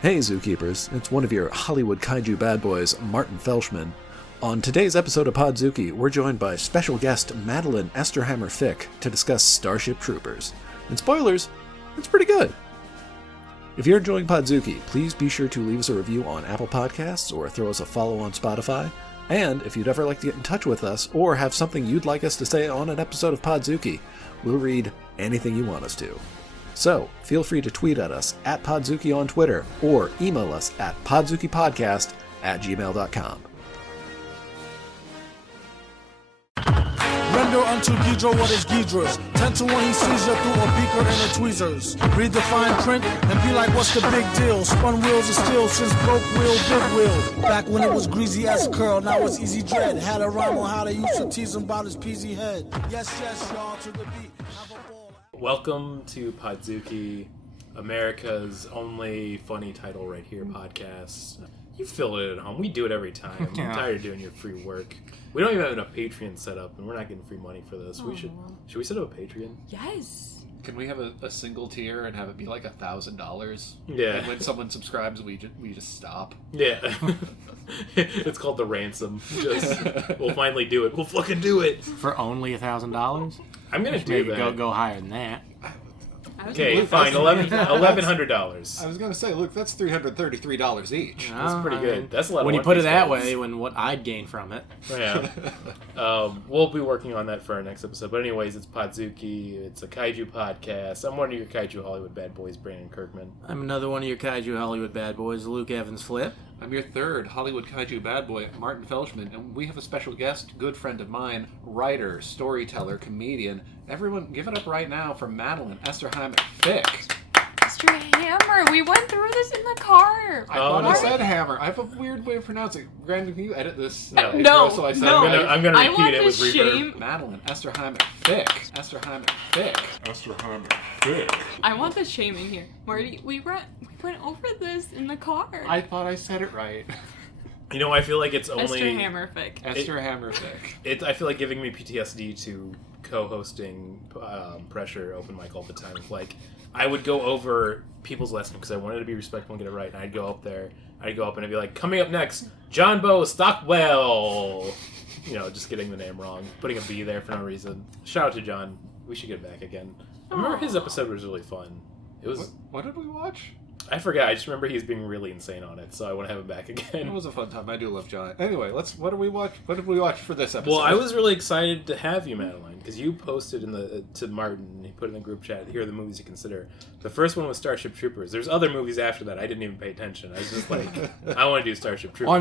Hey Zookeepers, it's one of your Hollywood Kaiju Badbois, Martin Felshman. On today's episode of Podzooky, we're joined by special guest Madeline Esterhammer-Fic to discuss Starship Troopers. And spoilers, it's pretty good. If you're enjoying Podzooky, please be sure to leave us a review on Apple Podcasts or throw us a follow on Spotify. And if you'd ever like to get in touch with us or have something you'd like us to say on an episode of Podzooky, we'll read anything you want us to. So, feel free to tweet at us at Podzooky on Twitter or email us at podzookipodcast@gmail.com. Render unto Ghidra what is Ghidra's. 10 to 1 he sees you through a beaker and a tweezers. Read the fine print and be like, what's the big deal? Spun wheels of steel since broke wheel, big wheel. Back when it was greasy as curl, now it's easy dread. Had a rhyme on how they used to tease him about his peasy head. Yes, y'all, to the beat. Have a ball. Welcome to Podzooky, America's only funny title right here podcast. You fill it at home. We do it every time. I'm tired of doing your free work. We don't even have enough Patreon set up, and we're not getting free money for this. Should we set up a Patreon? Yes. Can we have a single tier and have it be like $1,000? Yeah. And when someone subscribes, we just stop. Yeah. It's called the ransom. We'll finally do it. We'll fucking do it. For only $1,000? I'm gonna do that. Go higher than that. Okay, fine. $1,100. I was gonna say, look, that's $333 each. That's pretty good. That's a lot. When of you put it that cards. way, what I'd gain from it. Yeah. We'll be working on that for our next episode. But anyways, it's Podzooky. It's a kaiju podcast. I'm one of your kaiju Hollywood bad boys, Brandon Kirkman. I'm another one of your kaiju Hollywood bad boys, Luke Evans Flip. I'm your third Hollywood Kaiju Badboy, Martin Felshman, and we have a special guest, good friend of mine, writer, storyteller, comedian. Everyone, give it up right now for Madeline Esterhammer-Fic. Mr. Hammer, we went through this in the car. I thought I said hammer. I have a weird way of pronouncing it. Brandon, can you edit this? No, So I said no. I'm gonna repeat it with shame. reverb. Madeline Esterhammer-Fic. Esterhammer-Fic. I want the shame in here. Marty, we went over this in the car. I thought I said it right. You know, I feel like it's only Esterhammer-Fic. Esterhammer-Fic. I feel like giving me PTSD to co-hosting Pressure open mic all the time. Like, I would go over people's lessons because I wanted to be respectful and get it right, and I'd go up and I'd be like, coming up next, John Bo Stockwell. You know, just getting the name wrong, putting a B there for no reason. Shout out to John. We should get back again. I remember his episode was really fun. It was. What did we watch? I forgot. I just remember he was being really insane on it, so I want to have him back It again. was a fun time. I do love John. Anyway, what did we watch? What did we watch for this episode? Well, I was really excited to have you, Madeline, because you posted to Martin, and he put in the group chat, here are the movies you consider. The first one was Starship Troopers. There's other movies after that. I didn't even pay attention. I was just like, I want to do Starship Troopers. Well,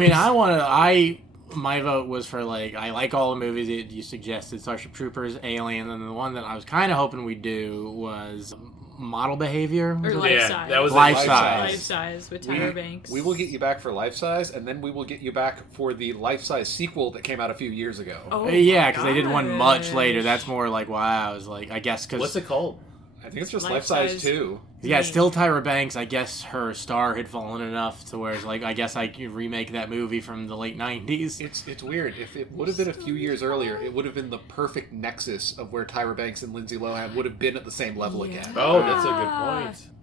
my vote was for, I like all the movies that you suggested, Starship Troopers, Alien, and the one that I was kind of hoping we'd do was Model Behavior. Or Was it? Life Yeah, Size. that was Life Life Size. Life Size with Tyra Banks. We will get you back for Life Size, and then we will get you back for the Life Size sequel that came out a few years ago. Oh, Yeah, because they did one much gosh. later. That's more like, wow, I was like, I guess because... What's it called? I think it's just Life Life Size Size. 2. Yeah, it's still Tyra Banks. I guess her star had fallen enough to where it's like, I guess I could remake that movie from the late 90s. It's weird. If it would have been a few years earlier, it would have been the perfect nexus of where Tyra Banks and Lindsay Lohan would have been at the same level again. Oh, that's a good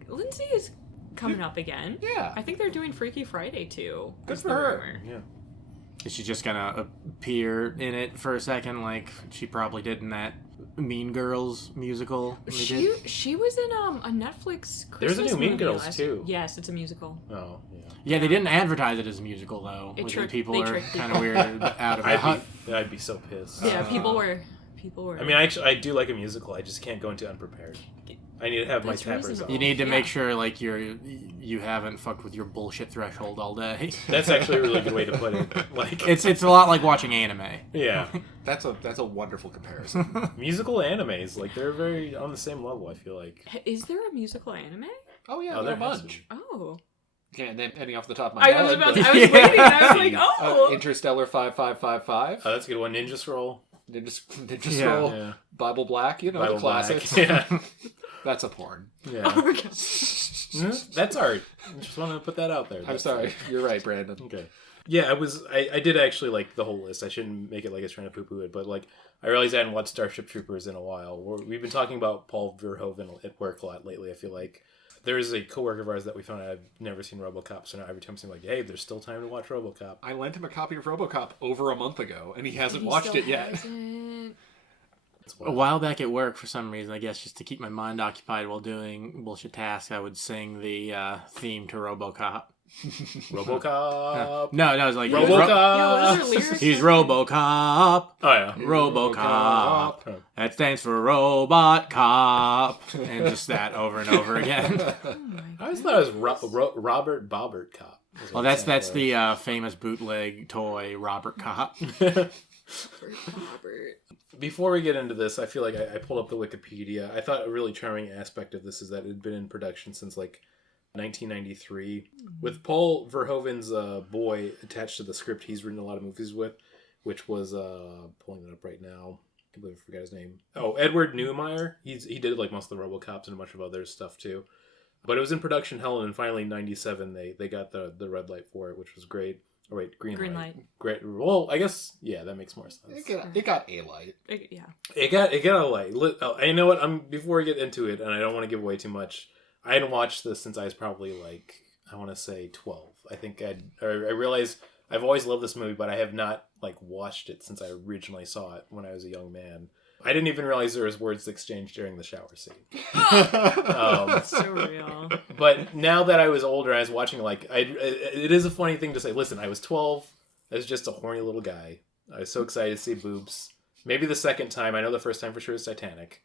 point. Lindsay is coming up again. Yeah. I think they're doing Freaky Friday too. Good is for the her. rumor. Yeah. Is she just gonna appear in it for a second like she probably did in that Mean Girls musical? She was in a Netflix Christmas There's a new Mean movie Girls, last- too. Yes, it's a musical. Oh, yeah. Yeah, they didn't advertise it as a musical though. It which tricked- people they are tricked kind of people. weird out of it. I'd be so pissed. Yeah, people were. I mean, I do like a musical. I just can't go into unprepared. I need to have That's my tappers reasonable. on. You need to Yeah. make sure you haven't fucked with your bullshit threshold all day. That's actually a really good way to put it. Like, It's a lot like watching anime. yeah, That's a wonderful comparison. musical animes, like, they're very on the same level. I feel like. Is there a musical anime? Oh yeah, Oh, there are a there has to bunch. be. Oh. Can't name any off the top of my I head. was about but- to, I was waiting and I was like, oh. Interstellar 5555. Oh, that's a good one. Ninja Scroll. Ninja Yeah. Scroll. Yeah. Bible Black. You know, Bible the classics. Black. Yeah. That's a porn. Yeah. Oh my God. That's art. I just want to put that out there. I'm That's sorry. art. You're right, Brandon. Okay. Yeah, I did actually like the whole list. I shouldn't make it like I was trying to poo-poo it, but like I realized I hadn't watched Starship Troopers in a while. We've been talking about Paul Verhoven at work a lot lately, I feel like. There's a coworker of ours that we found out I've never seen RoboCop, so now every time I'm like, hey, there's still time to watch RoboCop. I lent him a copy of RoboCop over a month ago, and he hasn't He watched still it yet. hasn't. A while back at work, for some reason, I guess just to keep my mind occupied while doing bullshit tasks, I would sing the theme to RoboCop. RoboCop. No, it was like RoboCop. Yeah, what are the lyrics? He's RoboCop. Oh yeah. RoboCop. That stands for Robot Cop. And just that over and over again. I always thought it was Robert Bobbert Cop. Well, that's the famous bootleg toy, Robert Cop. Robert. Before we get into this, I feel like I pulled up the Wikipedia. I thought a really charming aspect of this is that it had been in production since like 1993, with Paul Verhoeven's boy attached to the script he's written a lot of movies with, which was pulling it up right now. I can't believe I forgot his name. Oh, Edward Neumeier. He did like most of the RoboCops and a bunch of other stuff too. But it was in production hell, and finally in 97 they got the red light for it, which was great. Oh wait, green light. Great. Well, I guess that makes more sense. It got a light. Yeah. It got a light. And you know what? Before we get into it, and I don't want to give away too much. I hadn't watched this since I was probably like, I want to say 12. I think I realized I've always loved this movie, but I have not like watched it since I originally saw it when I was a young man. I didn't even realize there was words exchanged during the shower scene. That's so real. But now that I was older, I was watching it is a funny thing to say. Listen, I was 12. I was just a horny little guy. I was so excited to see boobs. Maybe the second time. I know the first time for sure is Titanic.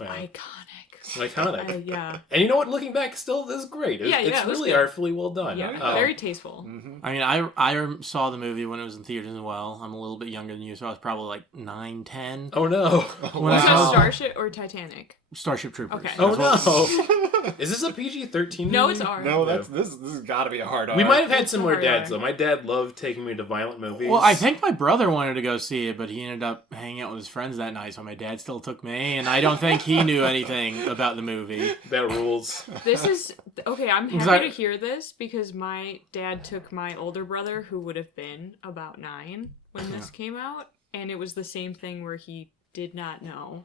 Iconic. Yeah. And you know what? Looking back, still this is great. It's really artfully well done. Yeah, very tasteful. Mm-hmm. I mean, I saw the movie when it was in theaters as well. I'm a little bit younger than you, so I was probably like 9, 10. Oh no! When I So saw Starship or Titanic? Starship Troopers. Okay. Oh no! Is this a PG-13 movie? No, it's R. No, this has got to be a hard R. We might have had It's similar hard dads R. though. My dad loved taking me to violent movies. Well, I think my brother wanted to go see it, but he ended up hanging out with his friends that night, so my dad still took me, and I don't think he knew anything about the movie. that rules. This is okay. I'm happy Exactly. to hear this because my dad took my older brother, who would have been about 9 when this came out, and it was the same thing where he did not know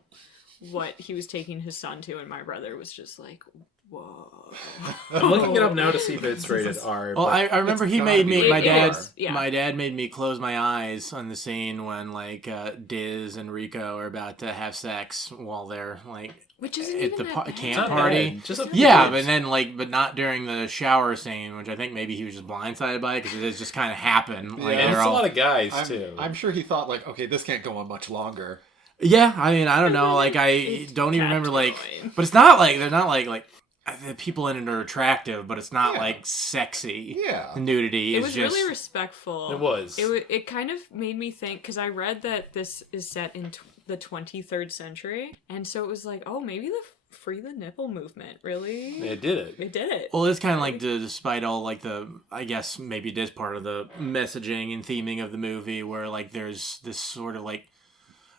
what he was taking his son to, and my brother was just like, "Whoa." I'm looking it up now to see if it's rated R. Well, but I remember he gotta made be me my It dad. is, yeah. My dad made me close my eyes on the scene when like Diz and Rico are about to have sex while they're like Which isn't at even the that camp bad. It's not party. bad. Just a few Yeah, clips. but then but not during the shower scene, which I think maybe he was just blindsided by it because it does just kind of happen. Like and they're it's a all, lot of guys too. I'm sure he thought like, okay, this can't go on much longer. yeah. I mean, I don't know. Like I It don't even kept remember like, going. but it's not like they're not like the people in it are attractive, but it's not Yeah. like sexy. Yeah. Nudity It is was just really respectful. It was. It kind of made me think, because I read that this is set in the 23rd century, and so it was like, oh, maybe the free the nipple movement really It did it. it did it. Well, it's kind of like despite all like I guess maybe it is part of the messaging and theming of the movie where like there's this sort of like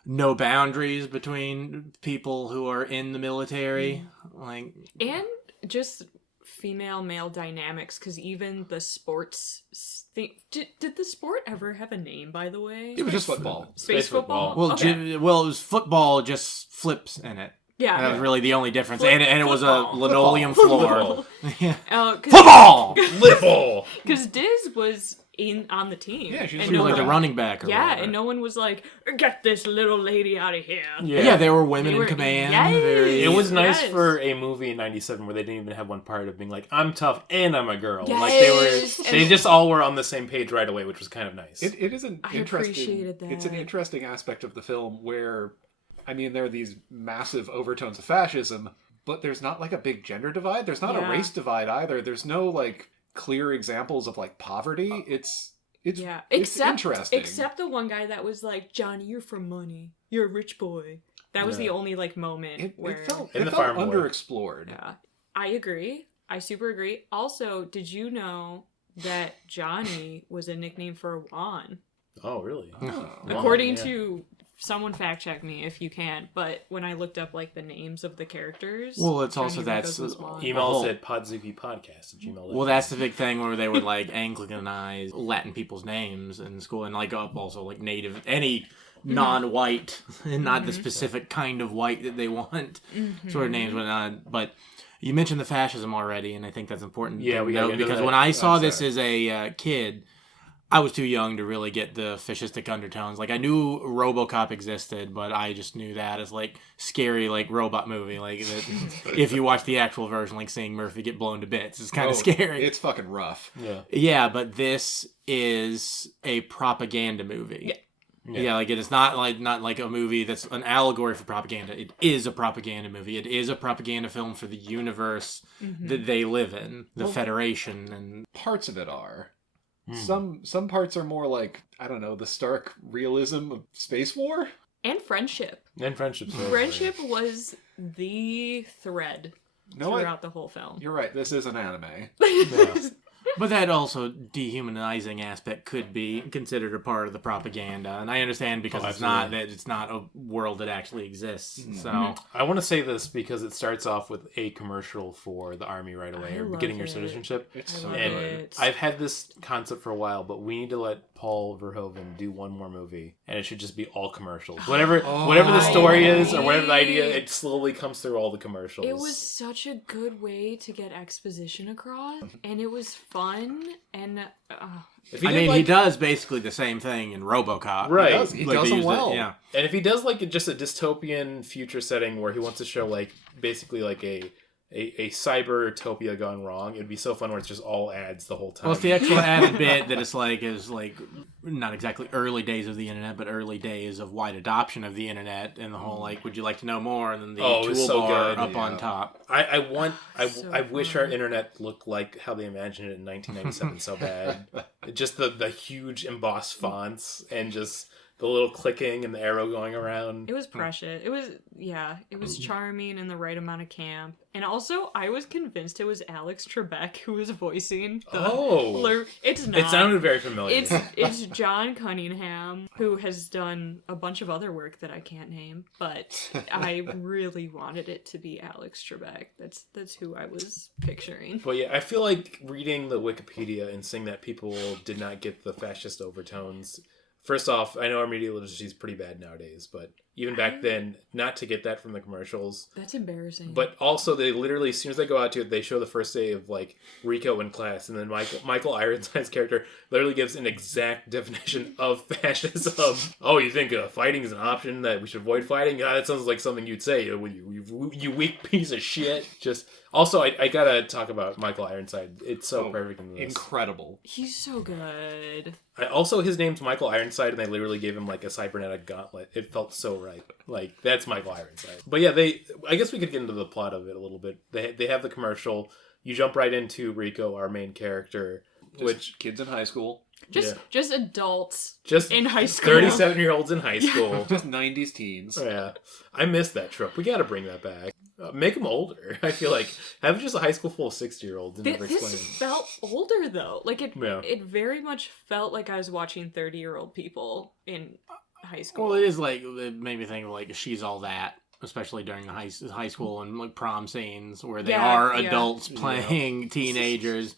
no boundaries between people who are in the military. Like, And just female male dynamics, because even the sports thing, did the sport ever have a name, by the way? It was just football. Space football. well, Okay. it was football, just flips in it. Yeah. That was really the only difference, Flip- and it was a football. linoleum floor. Yeah. Football! Flipball! Because Diz was on the team. Yeah, she was and She was no like the one- running back. Or Yeah, whatever. and no one was like, get this little lady out of here. Yeah, there were women They were- in command. Yes. Very- It was nice Yes. for a movie in '97 where they didn't even have one part of being like, "I'm tough and I'm a girl." Yes. Like they And- just all were on the same page right away, which was kind of nice. It is an I interesting. appreciated that. It's an interesting aspect of the film where, I mean, there are these massive overtones of fascism, but there's not like a big gender divide. There's not a Yeah. race divide either. There's no like clear examples of like poverty. It's Yeah, it's interesting. except the one guy that was like, Johnny, you're from money. You're a rich boy. That was Yeah. the only like moment it where felt, In it the felt farm boy. underexplored. yeah. I agree. I super agree. Also, did you know that Johnny was a nickname for Juan? Oh, really? Oh. According yeah. to someone, fact check me if you can, but when I looked up like the names of the characters, Well, it's Johnny also Rico's that's was Juan. Email us Oh. at podzookipodcast@gmail.com. Well, that's the big thing where they would like Anglicanize Latin people's names in school, and like also like native any non-white and not the specific kind of white that they want sort of names, but You mentioned the fascism already, and I think that's important Yeah, to we gotta note get into because that. when I saw I'm this sorry. as a kid, I was too young to really get the fascistic undertones. Like, I knew RoboCop existed, but I just knew that as, like, scary, like, robot movie. Like, that if you watch the actual version, like, seeing Murphy get blown to bits is kind of scary. It's fucking rough. Yeah. Yeah, but this is a propaganda movie. Yeah, like, it is not like a movie that's an allegory for propaganda. It is a propaganda movie. It is a propaganda film for the universe that they live in, the Federation, and Parts of it are. Some parts are more like, I don't know, the stark realism of space war. And friendship. And friendships. Friendship was the thread No, what? throughout the whole film. You're right. This is an anime. but that also dehumanizing aspect could be considered a part of the propaganda. And I understand because it's not a world that actually exists. So I want to say this because it starts off with a commercial for the army right away, I or love getting your it. citizenship. It's I so love And good. it. I've had this concept for a while, but we need to let Paul Verhoeven do one more movie, and it should just be all commercials. Whatever the story is, or whatever the idea, it slowly comes through all the commercials. It was such a good way to get exposition across, and it was fun, and If he I did, mean, like, he does basically the same thing in RoboCop. Right. He Like, does they them used it- well. yeah. and if he does like just a dystopian future setting where he wants to show like basically like a cybertopia gone wrong, it'd be so fun where it's just all ads the whole time. Well, it's the actual added bit that is like not exactly early days of the internet, but early days of wide adoption of the internet, and the whole like, would you like to know more? And then the Oh, it was so toolbar good. up on top. I wish our fun. internet looked like how they imagined it in 1997 so bad. Just the huge embossed fonts and just the little clicking and the arrow going around. it was precious. It was charming and the right amount of camp. And also, I was convinced it was Alex Trebek who was voicing the It's not. It sounded very familiar. It's John Cunningham, who has done a bunch of other work that I can't name, but I really wanted it to be Alex Trebek. That's who I was picturing. But yeah, I feel like reading the Wikipedia and seeing that people did not get the fascist overtones. First off, I know our media literacy is pretty bad nowadays, but even back then, not to get that from the commercials. That's embarrassing. But also, they literally, as soon as they go out to it, they show the first day of, like, Rico in class, and then Michael Ironside's character literally gives an exact definition of fascism. Oh, you think fighting is an option, that we should avoid fighting? Yeah, that sounds like something you'd say, you weak piece of shit. Just... Also, I gotta talk about Michael Ironside. It's so perfect in this. Incredible. He's so good. Also, his name's Michael Ironside, and they literally gave him, like, a cybernetic gauntlet. It felt so right. Like, that's Michael Ironside. But yeah, I guess we could get into the plot of it a little bit. They have the commercial. You jump right into Rico, our main character, which... Kids in high school. Just adults Just in high school. 37-year-olds in high school. Just 90s teens. Yeah. I missed that trope. We gotta bring that back. Make them older. I feel like have just a high school full of 60-year-olds and never explain. This felt older though. Like Yeah. it very much felt like I was watching 30-year-old people in high school. Well, it is like, it made me think of like She's All That, especially during the high school and like prom scenes where they are adults playing teenagers,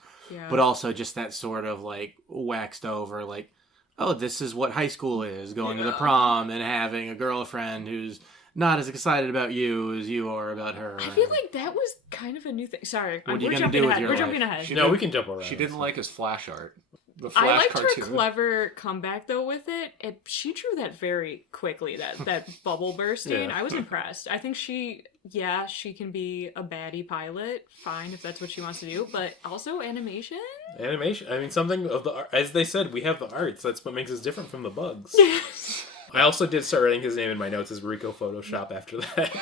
but also just that sort of like waxed over, like, oh, this is what high school is, going to the prom and having a girlfriend who's not as excited about you as you are about her. I feel like that was kind of a new thing. Sorry, What are you we're gonna jumping do with ahead. your We're life? jumping ahead. No, we can jump around. She didn't like his flash art. The I flash liked cartoon. her clever comeback though with it. She drew that very quickly. That bubble bursting. Yeah. I was impressed. I think she can be a baddie pilot. Fine if that's what she wants to do, but also animation. Animation. I mean, something of the... As they said, we have the arts. That's what makes us different from the bugs. I also did start writing his name in my notes as Rico Photoshop after that.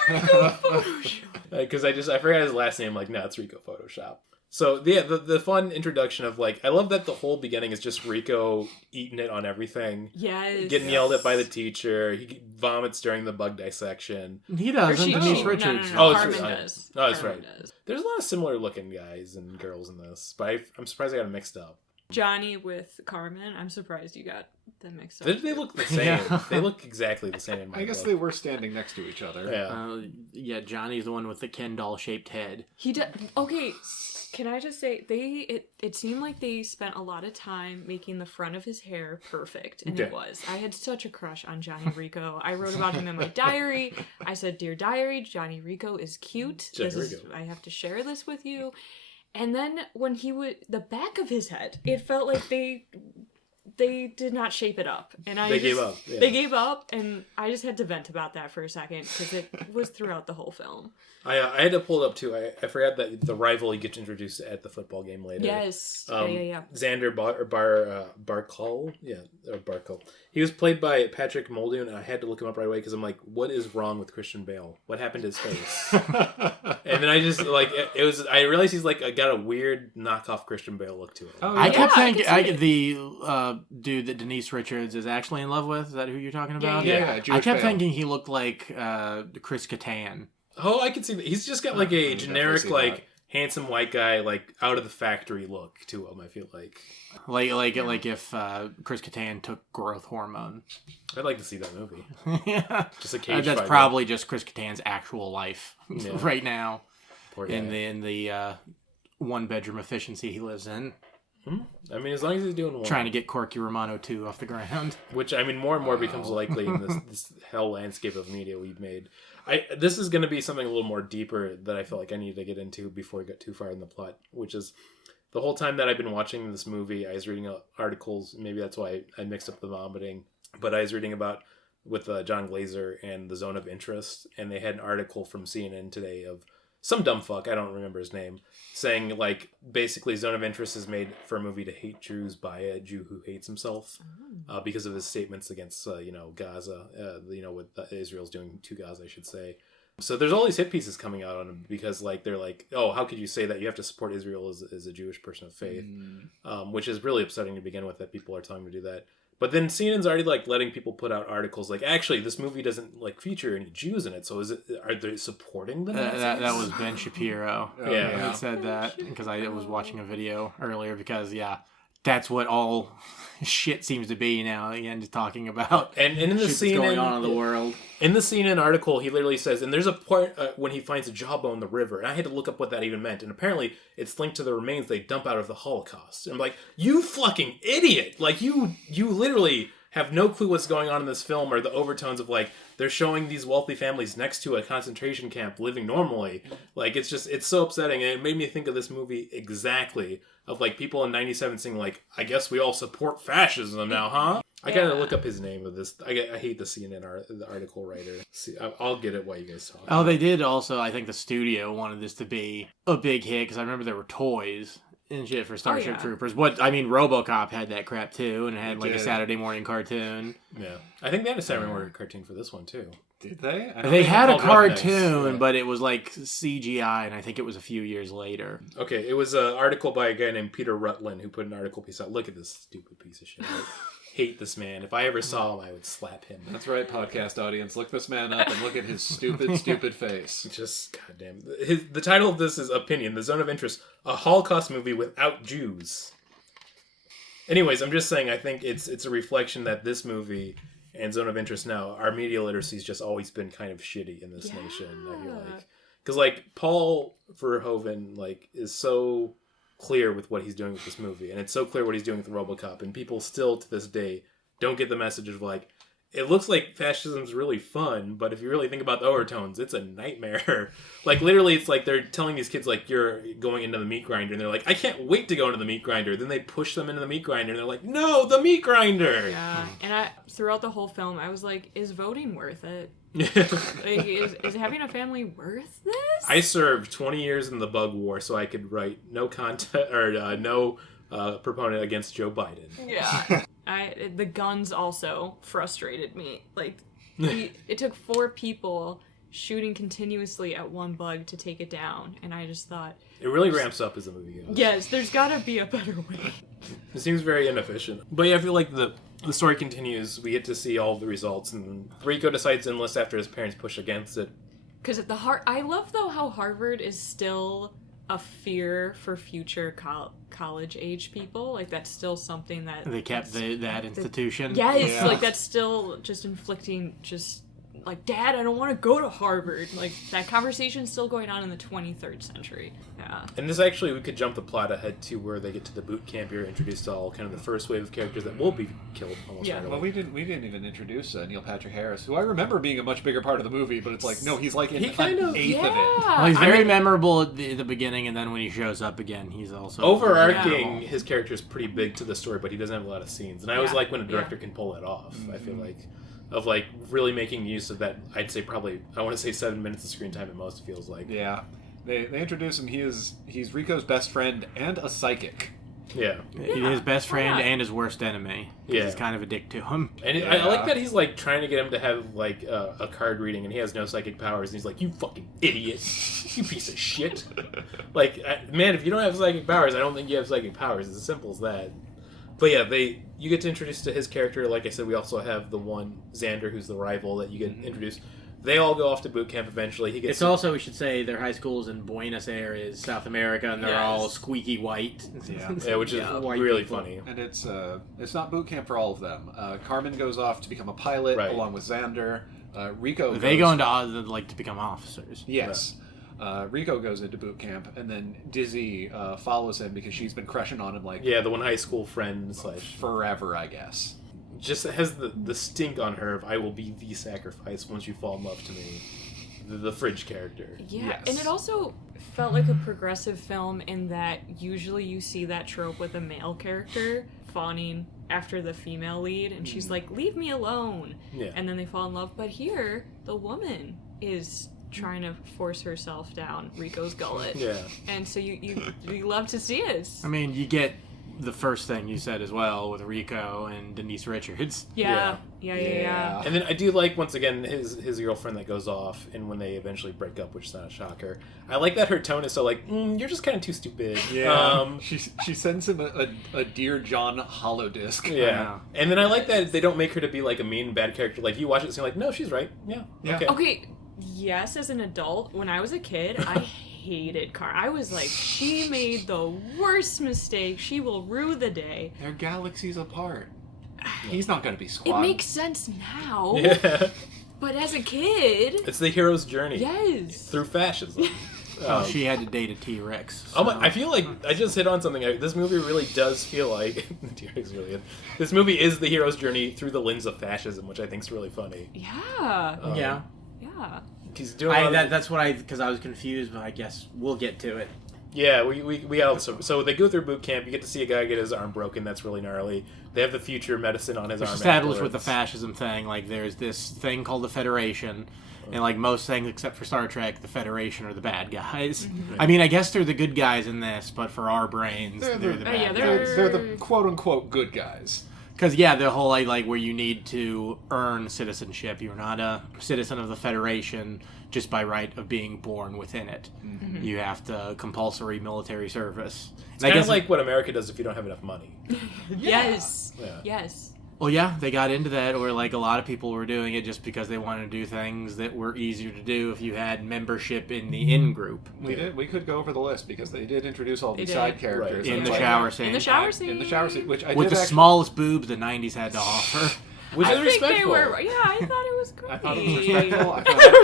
Because I forgot his last name. Like, no, it's Rico Photoshop. So, yeah, the fun introduction of, like... I love that the whole beginning is just Rico eating it on everything. Yes. Getting yelled at by the teacher. He vomits during the bug dissection. he Or doesn't. Denise no, Richards. No, Oh, it's Carmen right. does. Oh, that's Carmen right. does. There's a lot of similar looking guys and girls in this, but I'm surprised I got them mixed up. Johnny with Carmen. I'm surprised you got them mixed up. They look the same. Yeah. They look exactly the same in my I guess book. they were standing next to each other. Yeah. Yeah, Johnny's the one with the Ken doll shaped head. He does. Okay, can I just say it seemed like they spent a lot of time making the front of his hair perfect, and Okay. it was. I had such a crush on Johnny Rico. I wrote about him in my diary. I said, "Dear diary, Johnny Rico is cute. I have to share this with you." And then when he would the back of his head, it felt like they did not shape it up, and They gave up, yeah. They gave up, and I just had to vent about that for a second because it was throughout the whole film. I had to pull it up too. I forgot that the rival he gets introduced at the football game later. Yes, yeah. Xander Barkal, or Barkal. He was played by Patrick Muldoon, and I had to look him up right away because I'm like, what is wrong with Christian Bale? What happened to his face? And then I just like it was. I realized he's like got a weird knockoff Christian Bale look to it. Oh, I kept I thinking can see the dude that Denise Richards is actually in love with. Is that who you're talking about? Yeah, I Jewish kept Bale. thinking he looked like Chris Kattan. Oh, I can see that. He's just got like a can generic, definitely see like that. handsome white guy, like out of the factory look to him. I feel like Like if Chris Kattan took growth hormone. I'd like to see that movie. Yeah. Just a cage That's fight. probably just Chris Kattan's actual life Yeah. right now Poor guy. in the one bedroom efficiency he lives in, I mean, as long as he's doing one. trying to get Corky Romano 2 off the ground. Which, I mean, more and more becomes likely in this hell landscape of media we've made. This is going to be something a little more deeper that I feel like I need to get into before we get too far in the plot, which is the whole time that I've been watching this movie, I was reading articles. Maybe that's why I mixed up the vomiting. But I was reading about with John Glazer and the Zone of Interest, and they had an article from CNN today of some dumb fuck, I don't remember his name, saying like basically Zone of Interest is made for a movie to hate Jews by a Jew who hates himself because of his statements against Gaza, what Israel's doing to Gaza, I should say. So there's all these hit pieces coming out on him because like they're like, oh, how could you say that? You have to support Israel as a Jewish person of faith, which is really upsetting to begin with that people are telling him to do that. But then CNN's already like letting people put out articles like, actually, this movie doesn't like feature any Jews in it. So are they supporting the Nazis? That was Ben Shapiro. Yeah. He said that because I was watching a video earlier because that's what all shit seems to be now. Again, just talking about and in the shit that's CNN going on in the world. In the CNN article, he literally says, and there's a part when he finds a jawbone in the river, and I had to look up what that even meant, and apparently it's linked to the remains they dump out of the Holocaust. And I'm like, you fucking idiot! Like, you literally have no clue what's going on in this film, or the overtones of, like, they're showing these wealthy families next to a concentration camp living normally. Like, it's so upsetting, and it made me think of this movie exactly, of, like, people in 97 saying, like, I guess we all support fascism now, huh? I gotta look up his name of this. I hate the CNN the article writer. See, I'll get it while you guys talk. Oh, they did also. I think the studio wanted this to be a big hit because I remember there were toys and shit for Starship Troopers. RoboCop had that crap too, and it had like a Saturday morning cartoon. Yeah, I think they had a Saturday morning cartoon for this one too. Did they? They had a called Roughnecks, cartoon, yeah. but it was like CGI, and I think it was a few years later. Okay, it was an article by a guy named Peter Rutland who put an article piece out. Look at this stupid piece of shit. I hate this man. If I ever saw him, I would slap him. That's right, podcast audience. Look this man up and look at his stupid face. Just goddamn. The title of this is Opinion: The Zone of Interest, a Holocaust movie without Jews. Anyways, I'm just saying. I think it's a reflection that this movie and Zone of Interest now, our media literacy's just always been kind of shitty in this nation. I feel like because like Paul Verhoven like is so clear with what he's doing with this movie, and it's so clear what he's doing with RoboCop, and people still to this day don't get the message of like, it looks like fascism's really fun, but if you really think about the overtones, it's a nightmare. Like literally it's like they're telling these kids like, you're going into the meat grinder, and they're like, I can't wait to go into the meat grinder. Then they push them into the meat grinder, and they're like, no, the meat grinder. Yeah, and throughout the whole film I was like, is voting worth it? Like, is having a family worth this? I served 20 years in the bug war so I could write no content or no proponent against Joe Biden. Yeah. The guns also frustrated me. Like, it took 4 people shooting continuously at one bug to take it down, and I just thought... It really ramps up as the movie goes. Yes, there's gotta be a better way. It seems very inefficient. But yeah, I feel like the story continues. We get to see all the results, and Rico decides to enlist after his parents push against it. Because at I love though how Harvard is still a fear for future college age people. Like, that's still something that They kept that institution. Yes, Yeah. like that's still just inflicting like, Dad, I don't want to go to Harvard. Like, that conversation's still going on in the 23rd century. Yeah. And this actually, we could jump the plot ahead to where they get to the boot camp. You're introduced to all kind of the first wave of characters that will be killed almost Yeah. right away. Well, we didn't even introduce Neil Patrick Harris, who I remember being a much bigger part of the movie, but it's like, no, he's like in He kind an of- eighth of it. Well, he's very memorable at the beginning, and then when he shows up again, he's also Overarching, his character is pretty big to the story, but he doesn't have a lot of scenes. And I always Yeah. like when a director can pull that off. I feel like, of like really making use of that. I'd say probably, I want to say 7 minutes of screen time at most. It feels like. Yeah. They introduce him. He's Rico's best friend and a psychic. Yeah. his best friend Yeah. and his worst enemy. 'Cause Yeah. he's kind of a dick to him. And I like that he's like trying to get him to have like a card reading, and he has no psychic powers. And he's like, "You fucking idiot, you piece of shit!" Like, man, if you don't have psychic powers, I don't think you have psychic powers. It's as simple as that. But yeah, you get to introduce to his character. Like I said, we also have the one Xander, who's the rival that you get introduced. They all go off to boot camp eventually. He gets It's also, we should say, their high school's in Buenos Aires, South America, and they're Yes. all squeaky white. yeah, which is White really people. funny. And it's not boot camp for all of them. Carmen goes off to become a pilot Right. along with Xander. Rico They goes, go into like to become officers. Yes. Rico goes into boot camp, and then Dizzy follows him because she's been crushing on him like Yeah, the one high school friend forever, I guess. just has the stink on her of "I will be the sacrifice once you fall in love to me." The fridge character. Yeah, Yes. and it also felt like a progressive film in that usually you see that trope with a male character fawning after the female lead, and she's like, "Leave me alone," Yeah. and then they fall in love. But here, the woman is trying to force herself down Rico's gullet, Yeah. and so you love to see it. I mean, you get the first thing you said as well with Rico and Denise Richards. Yeah. Yeah. And then I do like, once again, his girlfriend that goes off, and when they eventually break up, which is not a shocker. I like that her tone is so like, "You're just kind of too stupid." She sends him a Dear John holodisc. Yeah. And then I like that they don't make her to be like a mean, bad character. Like, you watch it and you're like, "No, she's right. Yeah. Yeah. Okay." Okay, yes, as an adult, when I was a kid, I hated Carmen. I was like, she made the worst mistake. She will rue the day. They're galaxies apart. He's not going to be It squad. makes sense now, Yeah. but as a kid, It's the hero's journey yes. through fascism. Oh, she had to date a T-Rex. Oh so- my, I feel like I just hit on something. This movie really does feel like the T-Rex is really good. This movie is the hero's journey through the lens of fascism, which I think is really funny. Yeah. yeah. Yeah. He's doing a lot of- That's what because I was confused, but I guess we'll get to it. Yeah, we also so they go through boot camp. You get to see a guy get his arm broken. That's really gnarly. They have the future medicine on his It's arm. established with the afterwards. fascism thing. Like, there's this thing called the Federation, and like most things except for Star Trek, the Federation are the bad guys. I mean, I guess they're the good guys in this, but for our brains, they're the bad yeah, guys. They're the quote-unquote good guys. Because, yeah, the whole, like, where you need to earn citizenship. You're not a citizen of the Federation just by right of being born within it. You have to compulsory military service. It's kind of like what America does if you don't have enough money. Yes. Yeah. Yes. Well, yeah, they got into that, or, like, a lot of people were doing it just because they wanted to do things that were easier to do if you had membership in the in-group. We could go over the list because they did introduce all these did. side characters. Right. In And the it's shower like- scene. In the shower scene. In the shower scene, which I With did the actually, smallest boobs the 90s had to offer. Which I is think respectful. they were. Yeah, I thought it was great. I thought it was respectful.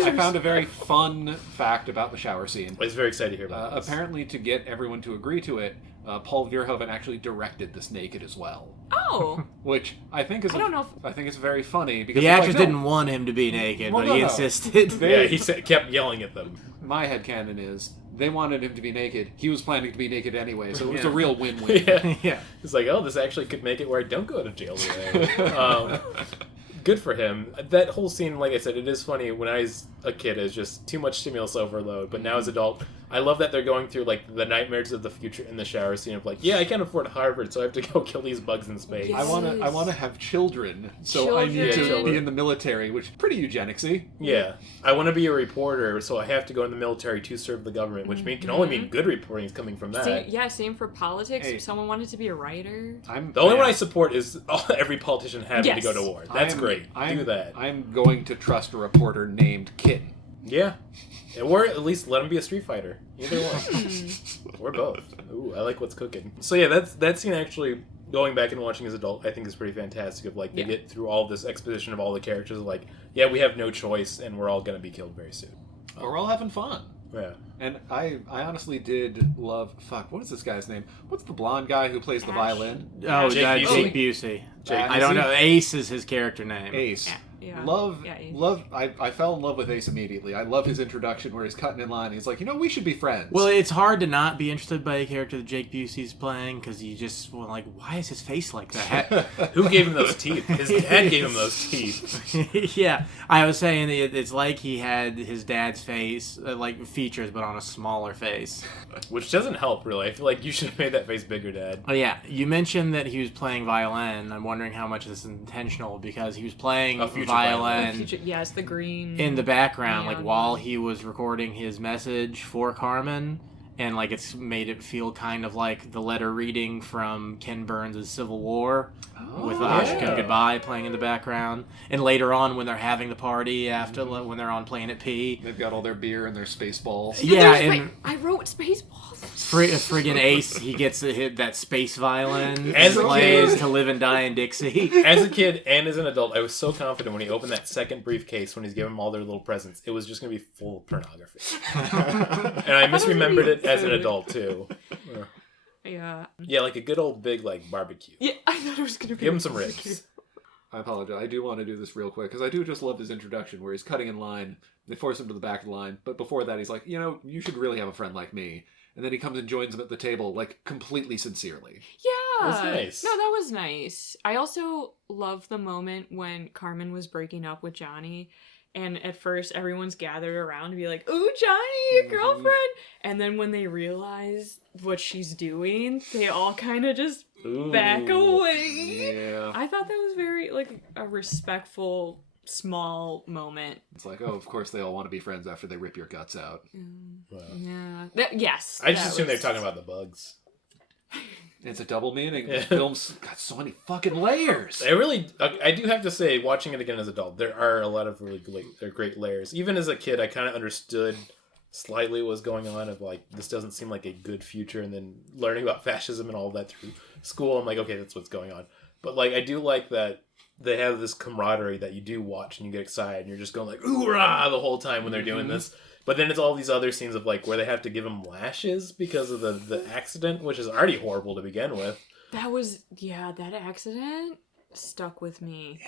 I found a very fun fact about the shower scene. I was very excited to hear about this. Apparently, to get everyone to agree to it, Paul Verhoven actually directed this naked as well, Oh. which I think is I don't know I think it's very funny because The it's actors like, no, didn't want him to be naked, Well, but he no. insisted. Yeah, he kept yelling at them. My headcanon is they wanted him to be naked. He was planning to be naked anyway, so it was a Yeah. real win-win. Yeah. Yeah. It's like, oh, this actually could make it where I don't go to jail today. Good for him. That whole scene, like I said, it is funny. When I was a kid, it was just too much stimulus overload. But now as an adult, I love that they're going through like the nightmares of the future in the shower scene of like, yeah, I can't afford Harvard, so I have to go kill these bugs in space. Yes. I want to have children, so I need to Children. be in the military, which is pretty eugenicsy. Yeah, I want to be a reporter, so I have to go in the military to serve the government, which can only mean good reporting is coming from that. Same for politics. Hey. If someone wanted to be a writer. The only one I support is every politician having to Yes. go to war. That's great. Do that. I'm going to trust a reporter named Kitten. Yeah. Or at least let him be a Street Fighter. Either one. Or both. Ooh, I like what's cooking. So yeah, that scene actually, going back and watching as adult, I think is pretty fantastic. Of like, they get through all this exposition of all the characters. Of like, yeah, we have no choice, and we're all going to be killed very soon. We're all having fun. Yeah. And I honestly did love... Fuck, what is this guy's name? What's the blonde guy who plays the violin? Oh, Jake Jake Busey. Jake I don't Busey? know. Ace is his character name. Ace. Yeah. Ace. Love. I fell in love with Ace immediately. I love his introduction where he's cutting in line. And he's like, we should be friends. Well, it's hard to not be interested by a character that Jake Busey's playing because you just like, why is his face like that? Who gave him those teeth? His dad gave him those teeth. Yeah, I was saying it's like he had his dad's face, like features, but on a smaller face. Which doesn't help, really. I feel like you should have made that face bigger, Dad. Oh yeah, you mentioned that he was playing violin. I'm wondering how much this is intentional because he was playing A future violin Yes, the green. in the background, like neon while one. he was recording his message for Carmen, and like it's made it feel kind of like the letter reading from Ken Burns' Civil War, with Ashkin Goodbye playing in the background. And later on, when they're having the party after when they're on Planet P, They've got all their beer and their space balls. yeah, and I wrote Spaceballs. friggin' Ace, he gets to hit that space violin As and a plays kid. To Live and Die in Dixie. As a kid and as an adult, I was so confident when he opened that second briefcase when he's giving them all their little presents, it was just going to be full of pornography. And I misremembered it as an adult, too. Yeah. Yeah, like a good old big, like, barbecue. Yeah, I thought it was gonna be. Give him some ribs. I apologize. I do want to do this real quick because I do just love his introduction where he's cutting in line. They force him to the back of the line, but before that, he's like, you should really have a friend like me. And then he comes and joins them at the table, like completely sincerely. Yeah. That's nice. No, that was nice. I also love the moment when Carmen was breaking up with Johnny. And at first, everyone's gathered around to be like, "Ooh, Johnny, your girlfriend!" And then when they realize what she's doing, they all kind of just back away. Yeah. I thought that was very, like, a respectful, small moment. It's like, oh, of course they all want to be friends after they rip your guts out. Wow. Yeah. Yes. I just that assumed they were was- talking about the bugs. It's a double meaning. Yeah. The film's got so many fucking layers. I do have to say, watching it again as an adult, there are a lot of really great layers. Even as a kid, I kind of understood slightly what was going on of like, this doesn't seem like a good future, and then learning about fascism and all of that through school, I'm like, okay, that's what's going on. But like, I do like that they have this camaraderie that you do watch and you get excited and you're just going like, "Hoorah!" the whole time when they're doing this. But then it's all these other scenes of like where they have to give him lashes because of the accident, which is already horrible to begin with. That was, that accident stuck with me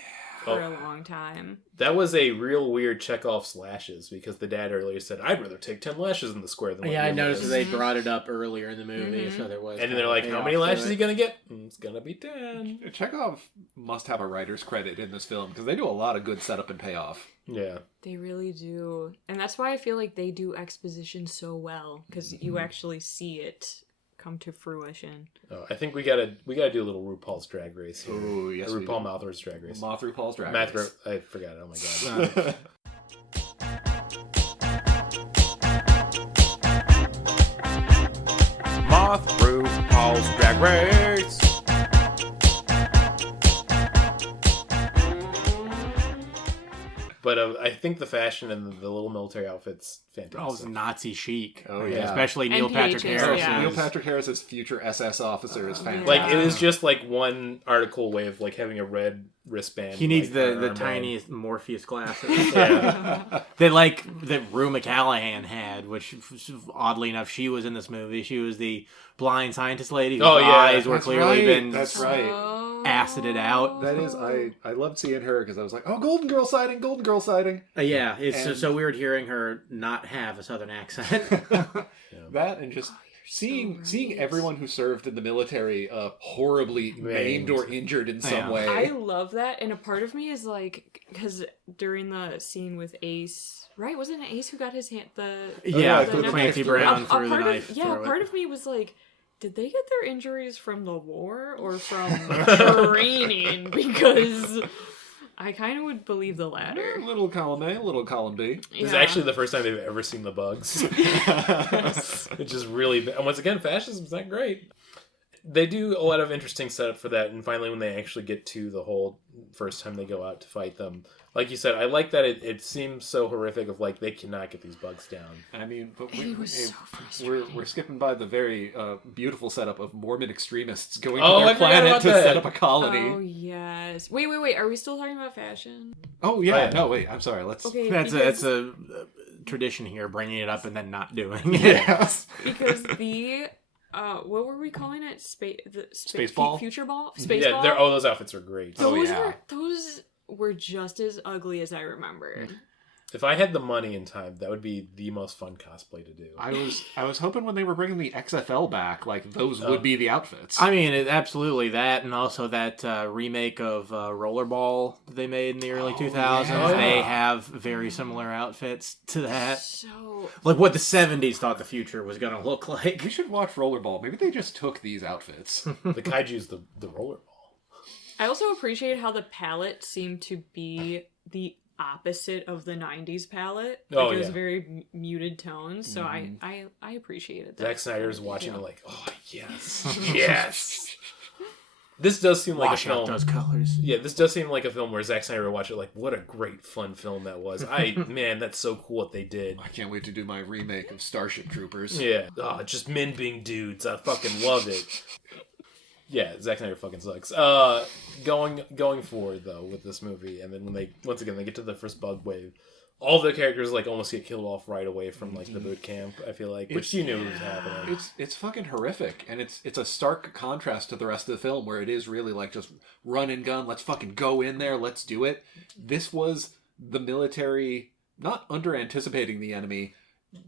for a long time. That was a real weird Chekhov slashes because the dad earlier said, "I'd rather take 10 lashes in the square than." Yeah, I noticed that that. they brought it up earlier in the movie, so there was. And then they're like, "How many lashes are you gonna get?" It's gonna be 10. Chekhov must have a writer's credit in this film because they do a lot of good setup and payoff. Yeah. They really do. And that's why I feel like they do exposition so well, because you actually see it come to fruition. Oh, I think we gotta do a little RuPaul's Drag Race here. Oh, yes, we RuPaul do. Mouthware's Drag Race. Moth RuPaul's Drag Math, Race. I forgot it. Oh my god. Moth RuPaul's Drag Race. But I think the fashion and the little military outfits, fantastic. Oh, it was Nazi chic. Oh, yeah. Especially Neil Patrick NPHs, Harris. yeah. Neil Patrick Harris's future SS officer is fantastic. Like, it is just like one article way of like having a red wristband. He needs like, the armband. tiniest Morpheus glasses. Yeah. that Rue McCallaghan had, which oddly enough, she was in this movie. She was the blind scientist lady whose eyes were That's clearly right. been That's right. acided out. That is, I loved seeing her because I was like, oh, Golden Girl sighting, Golden Girl sighting. Yeah, it's And- so weird hearing her not have a southern accent. That and just seeing everyone who served in the military horribly maimed or injured in some Yeah. way. I love that, and a part of me is like, because during the scene with Ace, right? Wasn't it Ace who got his hand Yeah, the Clancy knife? Brown A threw the part knife Of, through it. part of me was like, did they get their injuries from the war or from training? Because I kind of would believe the latter. A little column A, a little column B. This is actually the first time they've ever seen the bugs. It's just really bad. And once again, fascism's not great. they do a lot of interesting setup for that, and finally when they actually get to the whole first time they go out to fight them, like you said, I like that it seems so horrific of like they cannot get these bugs down. I mean, but It was so frustrating. we're skipping by the very beautiful setup of Mormon extremists going Oh, to I their forgot planet about to that. set up a colony. Oh yes. Wait. Are we still talking about fashion? Oh yeah, Oh, yeah. no wait, I'm sorry. Let's. Okay. That's a tradition here, bringing it up and then not doing it. Yes. Because the what were we calling it? Spaceball? Future ball? Yeah, Spaceball? those outfits are great. Those were just as ugly as I remembered. If I had the money and time, that would be the most fun cosplay to do. I was hoping when they were bringing the XFL back, like those would be the outfits. I mean, absolutely that, and also that remake of Rollerball that they made in the early 2000s. yeah. They have very similar outfits to that. So Like what the 70s thought the future was going to look like. We should watch Rollerball. Maybe they just took these outfits. The kaiju's the rollerball. I also appreciate how the palette seemed to be the opposite of the 90s palette. Oh, Like, it was yeah. very muted tones, so I appreciated that. Zack Snyder's watching Yeah. it like, oh yes, yes. This does seem like Wash a out film. those colors. Yeah, this does seem like a film where Zack Snyder would watch it like, what a great fun film that was. Man, that's so cool what they did. I can't wait to do my remake of Starship Troopers. Yeah. Oh, just men being dudes. I fucking love it. Yeah, Zack Snyder fucking sucks. Going forward though with this movie, and then when they get to the first bug wave, all the characters like almost get killed off right away from like the boot camp. I feel like, which you knew was happening. It's fucking horrific, and it's a stark contrast to the rest of the film where it is really like just run and gun. Let's fucking go in there. Let's do it. This was the military not under anticipating the enemy,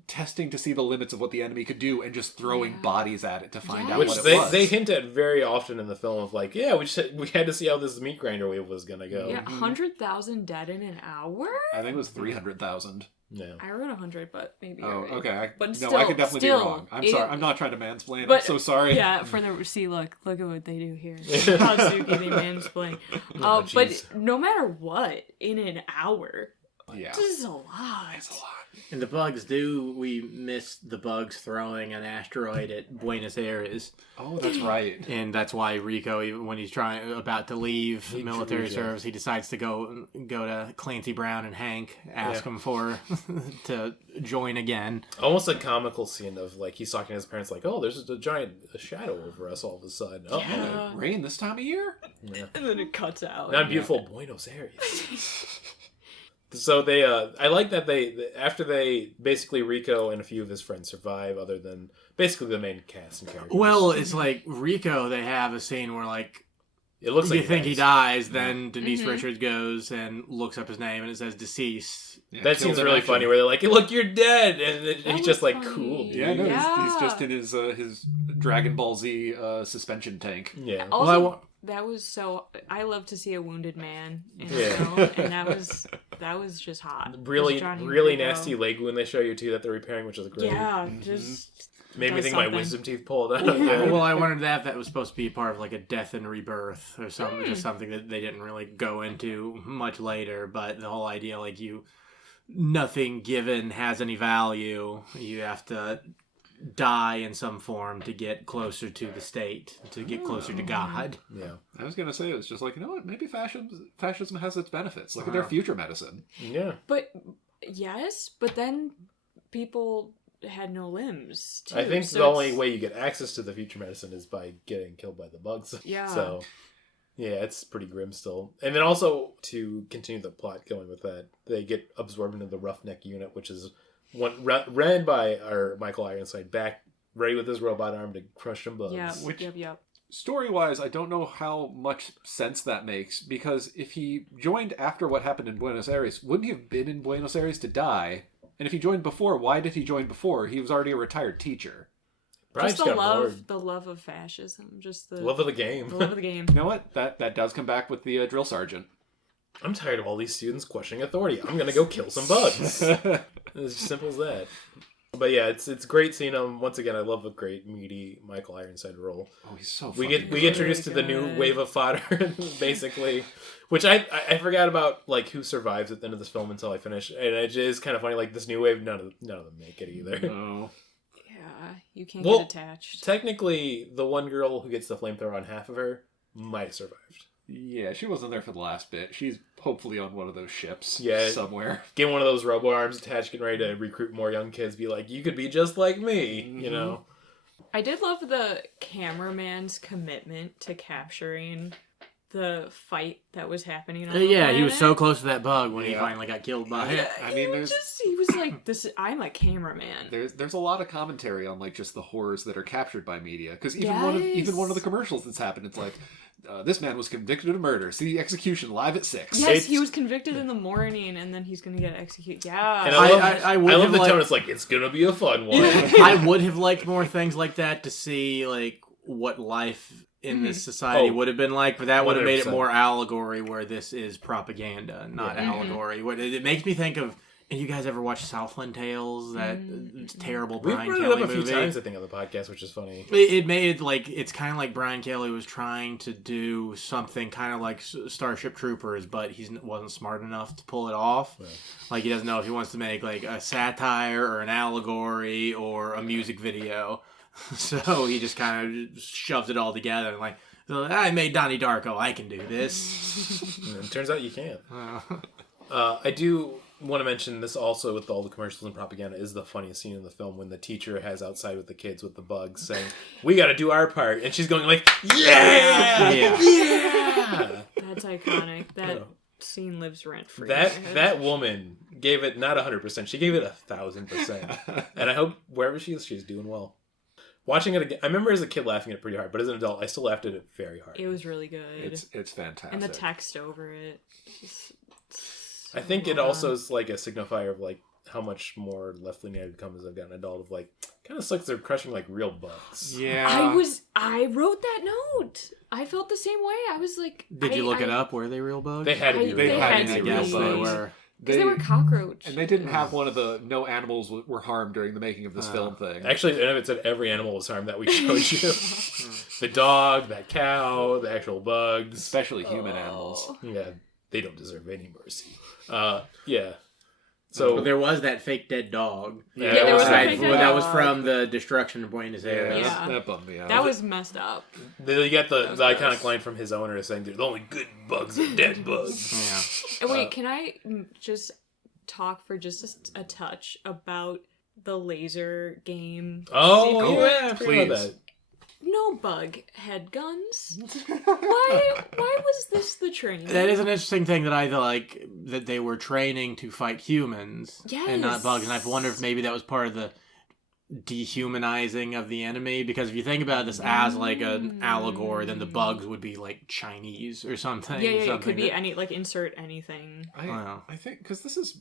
testing to see the limits of what the enemy could do, and just throwing bodies at it to find out Which what it they, was. they hint at very often in the film of like, yeah, we had to see how this meat grinder wave was gonna go. Yeah, 100,000 dead in an hour? I think it was 300,000. Yeah. I wrote 100, but maybe Oh, you're right. okay. But I still, could definitely be wrong. I'm sorry. I'm not trying to mansplain. I'm so sorry. Yeah, for the look at what they do here. Podzooky, they mansplain. But jeez. no matter what, in an hour, Yeah. this is a lot. It's a lot. And the bugs we miss the bugs throwing an asteroid at Buenos Aires. Oh, that's right. And that's why Rico, even when he's about to leave military leaves, service, he decides to go to Clancy Brown and Hank, ask him to join again. Almost a comical scene of like he's talking to his parents like, oh, there's a giant shadow over us all of a sudden. Oh, Yeah. Rain this time of year? yeah. And then it cuts out. Not beautiful Buenos Aires. So they, I like that after they basically Rico and a few of his friends survive, other than basically the main cast and characters. Well, it's like Rico, they have a scene where like it looks like you think he dies, then Mm-hmm. Denise Richards goes and looks up his name and it says deceased. Yeah, That killed seems in really action. funny. Where they're like, "Look, you're dead," and he's was just like, funny. "Cool, dude." Yeah, no, Yeah. He's just in his Dragon Ball Z suspension tank. Yeah. Also, that was so. I love to see a wounded man in a film, and that was just hot. Really, Just Johnny really Rico. nasty leg wound they show you too that they're repairing, which is great. Yeah, just Made me does think my something. wisdom teeth pulled out. Well, I wondered that was supposed to be part of like a death and rebirth or something, just something that they didn't really go into much later. But the whole idea, like nothing given has any value. You have to die in some form to get closer to the state, to get closer to God. Yeah. I was gonna say it's just like, you know what? Maybe fascism has its benefits. Look at their future medicine. Yeah. But yes, but then people had no limbs. Too, I think so the only it's- way you get access to the future medicine is by getting killed by the bugs. Yeah. So, yeah, it's pretty grim still. And then also, to continue the plot going with that, they get absorbed into the Roughneck unit, which is ran by our Michael Ironside, back ready with his robot arm to crush some bugs. Yeah. Which- Yep. Story-wise, I don't know how much sense that makes, because if he joined after what happened in Buenos Aires, wouldn't he have been in Buenos Aires to die? And if he joined before, why did he join before? He was already a retired teacher. Probably Just got bored. the love of fascism, just the Love of the game. the love of the game. You know what? That does come back with the drill sergeant. I'm tired of all these students questioning authority. I'm gonna go kill some bugs. It's as simple as that. But yeah, it's great seeing him once again. I love a great meaty Michael Ironside role. Oh, he's so. We fucking get good. introduced to the new good. wave of fodder, basically, which I forgot about, like who survives at the end of this film until I finish, and it is kind of funny. Like this new wave, none of them make it either. No. Yeah, you can't Well, get attached. Technically, the one girl who gets the flamethrower on half of her might have survived. Yeah, she wasn't there for the last bit. She's hopefully on one of those ships somewhere. Get one of those robo arms attached, getting ready to recruit more young kids. Be like, you could be just like me, you know? I did love the cameraman's commitment to capturing the fight that was happening on the Yeah, he was planet. so close to that bug when he finally got killed by it. I mean, he was like, "This, I'm a cameraman." There's a lot of commentary on like just the horrors that are captured by media. Because even one of the commercials that's happened, it's like, this man was convicted of murder. See execution live at 6. Yes, he was convicted in the morning, and then he's gonna get executed. Yeah, And I love the tone. It's like, it's gonna be a fun one. I would have liked more things like that to see like what life in this society would have been like, but that would have made it 100%. more allegory, where this is propaganda, not allegory. What it makes me think of. And you guys ever watch Southland Tales? That terrible We've Brian brought it Kelly up a few movie. times, I think, on the podcast, which is funny. It made like it's kind of like Brian Kelly was trying to do something kind of like Starship Troopers, but he wasn't smart enough to pull it off. Yeah. Like he doesn't know if he wants to make like a satire or an allegory or a music video. So he just kind of shoved it all together and like, I made Donnie Darko. I can do this. It turns out you can. I do want to mention this also with all the commercials and propaganda is the funniest scene in the film when the teacher has outside with the kids with the bugs saying, "We got to do our part," and she's going like, "Yeah, yeah." That's iconic. That scene lives rent free. That woman gave it not 100%. She gave it 1,000%, and I hope wherever she is, she's doing well. Watching it again, I remember as a kid laughing at it pretty hard, but as an adult, I still laughed at it very hard. It was really good. It's fantastic. And the text over it. I think it also is like a signifier of like how much more left-leaning I've become as I've gotten an adult. Of like, kind of sucks they're crushing like real bugs. Yeah. I wrote that note. I felt the same way. I was like, Did you look it up? Were they real bugs? They had to be. They had to be real Yes, they bugs. were. Because they were cockroach. And they didn't have one of the no animals were harmed during the making of this film thing. Actually, and it said every animal was harmed that we showed you. The dog, that cow, the actual bugs. Especially human animals. Yeah, they don't deserve any mercy. Yeah. So there was that fake dead dog. Yeah, there was a Right, fake dead that was dog. from the destruction of Buenos Aires. Yeah. That bummed me out. That was messed up. you get the iconic line from his owner saying, "The only good bugs are dead bugs." Yeah. And wait, can I just talk for just a touch about the laser game? Oh, sequence? yeah, I forgot about that. No bug had guns. Why was this the train? That is an interesting thing that I like, that they were training to fight humans and not bugs. And I've wondered if maybe that was part of the dehumanizing of the enemy, because if you think about this as like an allegory, then the bugs would be like Chinese or something. Yeah, something it could be that- any, like, insert anything. I think, because this is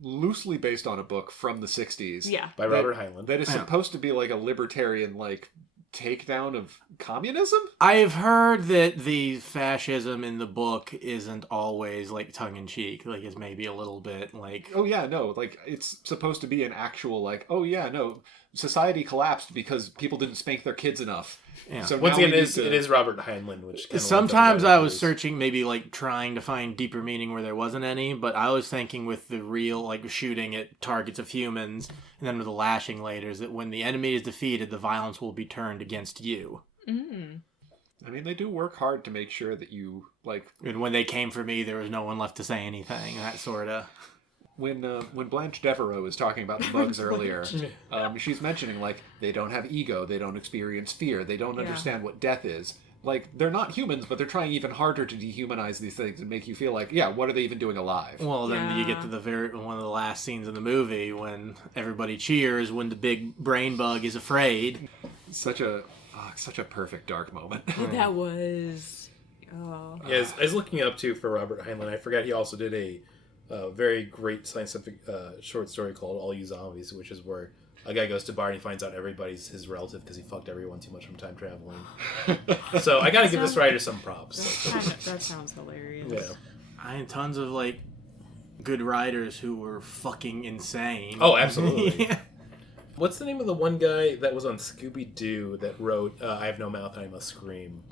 loosely based on a book from the 60s. Yeah. By Robert Heinlein. That is supposed to be like a libertarian, like, takedown of communism? I've heard that the fascism in the book isn't always like tongue-in-cheek. Like it's maybe a little bit like... Oh yeah, no, like it's supposed to be an actual like, oh yeah, no, society collapsed because people didn't spank their kids enough. Yeah. So Once now again, we it need is Robert Heinlein, which kinda Sometimes like I was searching, maybe like trying to find deeper meaning where there wasn't any, but I was thinking with the real like shooting at targets of humans, and then with the lashing later, is that when the enemy is defeated, the violence will be turned against you. Mm. I mean, they do work hard to make sure that you like. And when they came for me, there was no one left to say anything. That sort of. When Blanche Devereaux was talking about the bugs earlier, she's mentioning like they don't have ego, they don't experience fear, they don't understand what death is. Like they're not humans, but they're trying even harder to dehumanize these things and make you feel like, yeah, what are they even doing alive? Well, then you get to one of the last scenes in the movie when everybody cheers when the big brain bug is afraid. Such a perfect dark moment. That was... Oh. Yeah, I was looking up too for Robert Heinlein. I forgot he also did a very great scientific short story called All You Zombies, which is where a guy goes to a bar and he finds out everybody's his relative because he fucked everyone too much from time traveling. So I gotta give this writer some props. That sounds hilarious. Yeah. I had tons of like good writers who were fucking insane. Oh, absolutely. Yeah. What's the name of the one guy that was on Scooby-Doo that wrote I Have No Mouth and I Must Scream?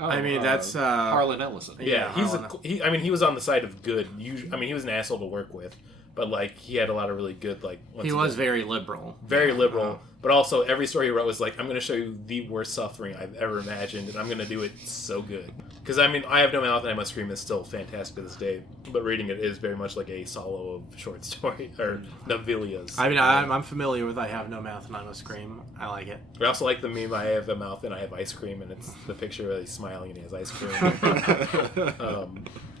I mean, that's Harlan Ellison. Yeah, Harlan. he was on the side of good. I mean, he was an asshole to work with, but like he had a lot of really good like. He was very liberal. Very liberal, but also every story he wrote was like, I'm going to show you the worst suffering I've ever imagined, and I'm going to do it so good. Because I mean, I Have No Mouth and I Must Scream is still fantastic to this day, but reading it is very much like a solo of short story or novellas. I mean, I'm familiar with I Have No Mouth and I Must Scream. I like it. I also like the meme I have a mouth and I have ice cream, and it's the picture of he's smiling and he has ice cream.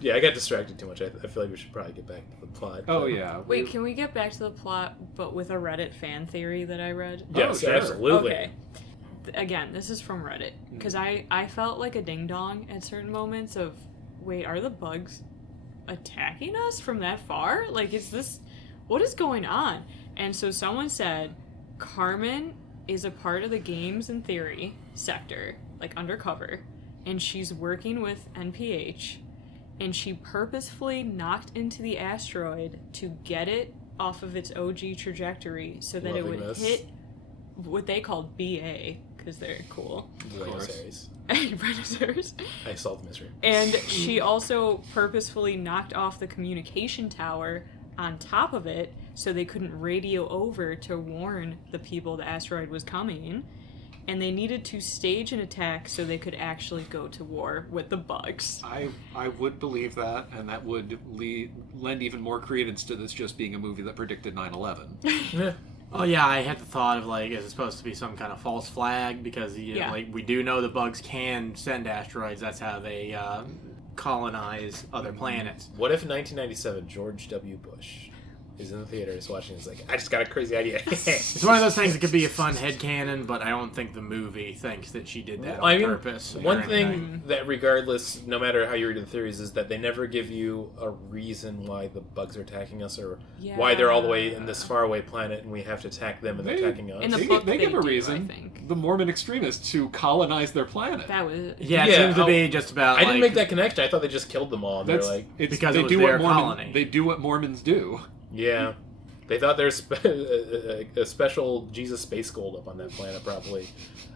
Yeah, I got distracted too much. I feel like we should probably get back to the plot. Oh yeah. Wait, can we get back to the plot, but with a Reddit fan theory that I read? Yes, sure. absolutely. Okay. Again, this is from Reddit, because I felt like a ding-dong at certain moments of, wait, are the bugs attacking us from that far? Like, what is going on? And so someone said, Carmen is a part of the games and theory sector, like undercover, and she's working with NPH, and she purposefully knocked into the asteroid to get it off of its OG trajectory so that it would hit what they called BA, because they're cool. Predators. Predators. I solved the mystery. And she also purposefully knocked off the communication tower on top of it so they couldn't radio over to warn the people the asteroid was coming. And they needed to stage an attack so they could actually go to war with the bugs. I would believe that, and that would lend even more credence to this just being a movie that predicted 9/11. Yeah. Oh yeah, I had the thought of like, is it supposed to be some kind of false flag? Because like we do know the bugs can send asteroids. That's how they colonize other planets. What if in 1997 George W. Bush is in the theaters watching? It's like, I just got a crazy idea. It's one of those things that could be a fun headcanon, but I don't think the movie thinks that she did that on purpose. One thing that, regardless, no matter how you read the theories, is that they never give you a reason why the bugs are attacking us, or why they're all the way in this faraway planet and we have to attack them and they're attacking us. In the book, they give a do, reason. I think. The Mormon extremists to colonize their planet. That was it seems to be just about. I didn't make that connection. I thought they just killed them all. And they're like, because it was their colony. They do what Mormons do. Yeah. They thought there's a special Jesus space gold up on that planet, probably.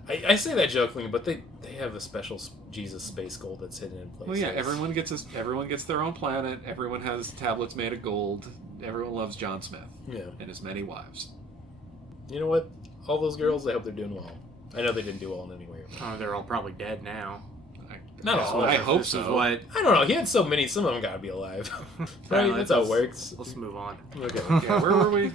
I say that jokingly, but they have a special Jesus space gold that's hidden in places. Well, yeah, everyone gets their own planet. Everyone has tablets made of gold. Everyone loves John Smith. Yeah. And his many wives. You know what? All those girls, I hope they're doing well. I know they didn't do well in any way. Oh, they're all probably dead now. Not all. I hope so. I don't know. He had so many. Some of them gotta be alive. Right? That's how it works. Let's move on. Okay. Yeah, where were we?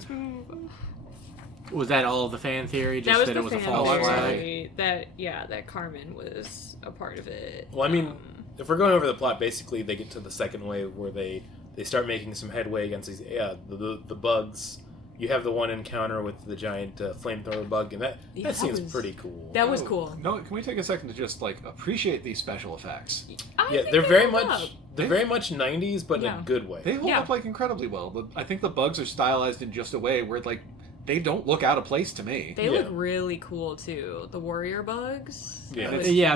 Was that all the fan theory? Just that it was a false flag? That Carmen was a part of it. Well, I mean, if we're going over the plot, basically they get to the second wave where they start making some headway against these the bugs. You have the one encounter with the giant flamethrower bug, and that seems pretty cool. That was cool. No, can we take a second to just like appreciate these special effects? They're very much 90s, but in a good way. They hold up like incredibly well. But I think the bugs are stylized in just a way where like they don't look out of place to me. They look really cool too. The warrior bugs. The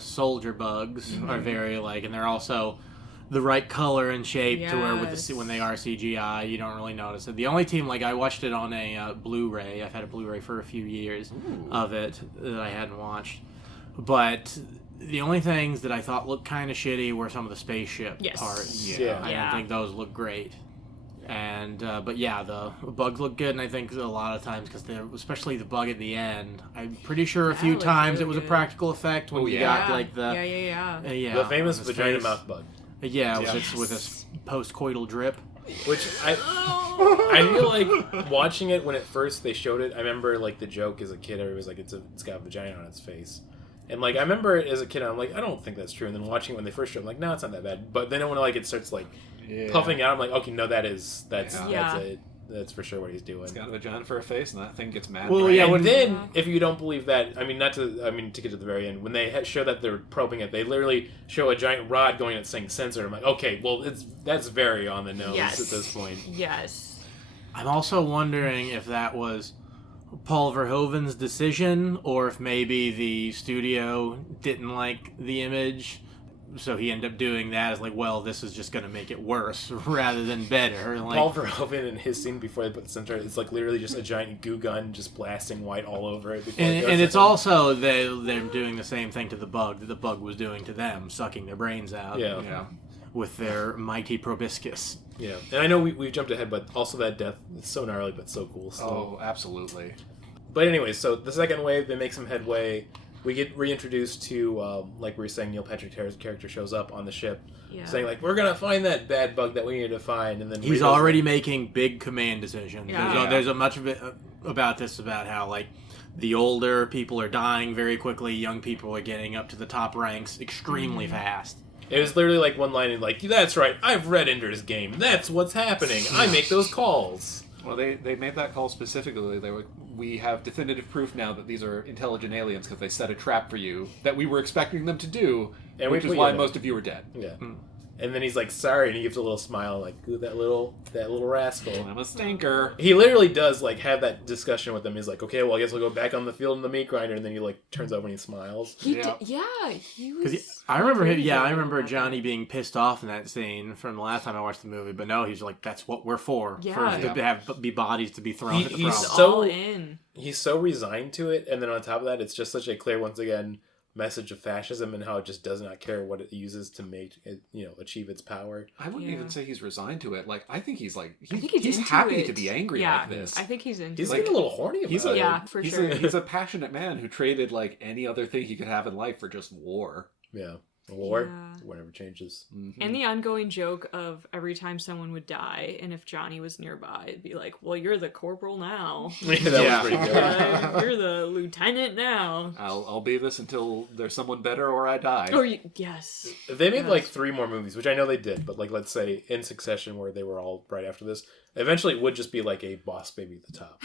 soldier bugs are very and they're also the right color and shape to where when they are CGI, you don't really notice it. The only team, I watched it on a Blu-ray. I've had a Blu-ray for a few years of it that I hadn't watched. But the only things that I thought looked kind of shitty were some of the spaceship parts. I don't think those look great. And but the bugs look good, and I think a lot of times because especially the bug at the end, I'm pretty sure a few times it was a practical effect when you got the famous vagina mouth bug. Yeah, with a post-coital drip. Which I feel like watching it when at first they showed it, I remember the joke as a kid, everybody was like, it's got a vagina on its face. And I remember it as a kid, I'm like, I don't think that's true. And then watching it when they first showed it, I'm like, no, it's not that bad. But then when it starts puffing out, I'm like, okay, no, that's it. That's for sure what he's doing. It's got a vagina for a face, and that thing gets mad. Well, and then if you don't believe that, to get to the very end, when they show that they're probing it, they literally show a giant rod going at saying sensor. I'm like, okay, well, that's very on the nose at this point. Yes. I'm also wondering if that was Paul Verhoeven's decision, or if maybe the studio didn't like the image. So he ended up doing that as this is just going to make it worse rather than better. Paul Verhoeven in his scene before they put the center, it's literally just a giant goo gun just blasting white all over it. And it's also they're doing the same thing to the bug that the bug was doing to them, sucking their brains out. Yeah. with their mighty proboscis. Yeah, and I know we've jumped ahead, but also that death is so gnarly, but so cool. Oh, absolutely. But anyway, so the second wave, they make some headway. We get reintroduced to, like we were saying, Neil Patrick Harris' character shows up on the ship, saying, like, we're going to find that bad bug that we need to find. And then he's already making big command decisions. Yeah. There's a much of it about this, about how, like, the older people are dying very quickly, young people are getting up to the top ranks extremely fast. It was literally like one line, like, that's right, I've read Ender's Game. That's what's happening. I make those calls. Well, they made that call specifically. We have definitive proof now that these are intelligent aliens because they set a trap for you that we were expecting them to do, And which is why most of you are dead. Yeah. And then he's like, sorry, and he gives a little smile, like, ooh, that little rascal. I'm a stinker. He literally does, like, have that discussion with them. He's like, okay, well, I guess I'll go back on the field in the meat grinder, and then he, like, turns over and he smiles. He was... I remember Johnny being pissed off in that scene from the last time I watched the movie, but no, he's like, that's what we're for. Yeah. To be bodies to be thrown at the problem. all in. He's so resigned to it, and then on top of that, it's just such a clear, once again, message of fascism and how it just does not care what it uses to make it, achieve its power. I wouldn't even say he's resigned to it. Like, I think he's like, he's into happy it. to be angry like this. I think he's into He's it. getting a little horny about it. Yeah, for sure. He's a passionate man who traded like any other thing he could have in life for just war. Yeah. War, Yeah. whatever changes. And the ongoing joke of every time someone would die, and if Johnny was nearby, it'd be like, well, you're the corporal now. That was pretty good. You're the lieutenant now. I'll be this until there's someone better or I die. Or yes. They made like 3 more movies, which I know they did, but like let's say in succession where they were all right after this, eventually it would just be like a boss baby at the top.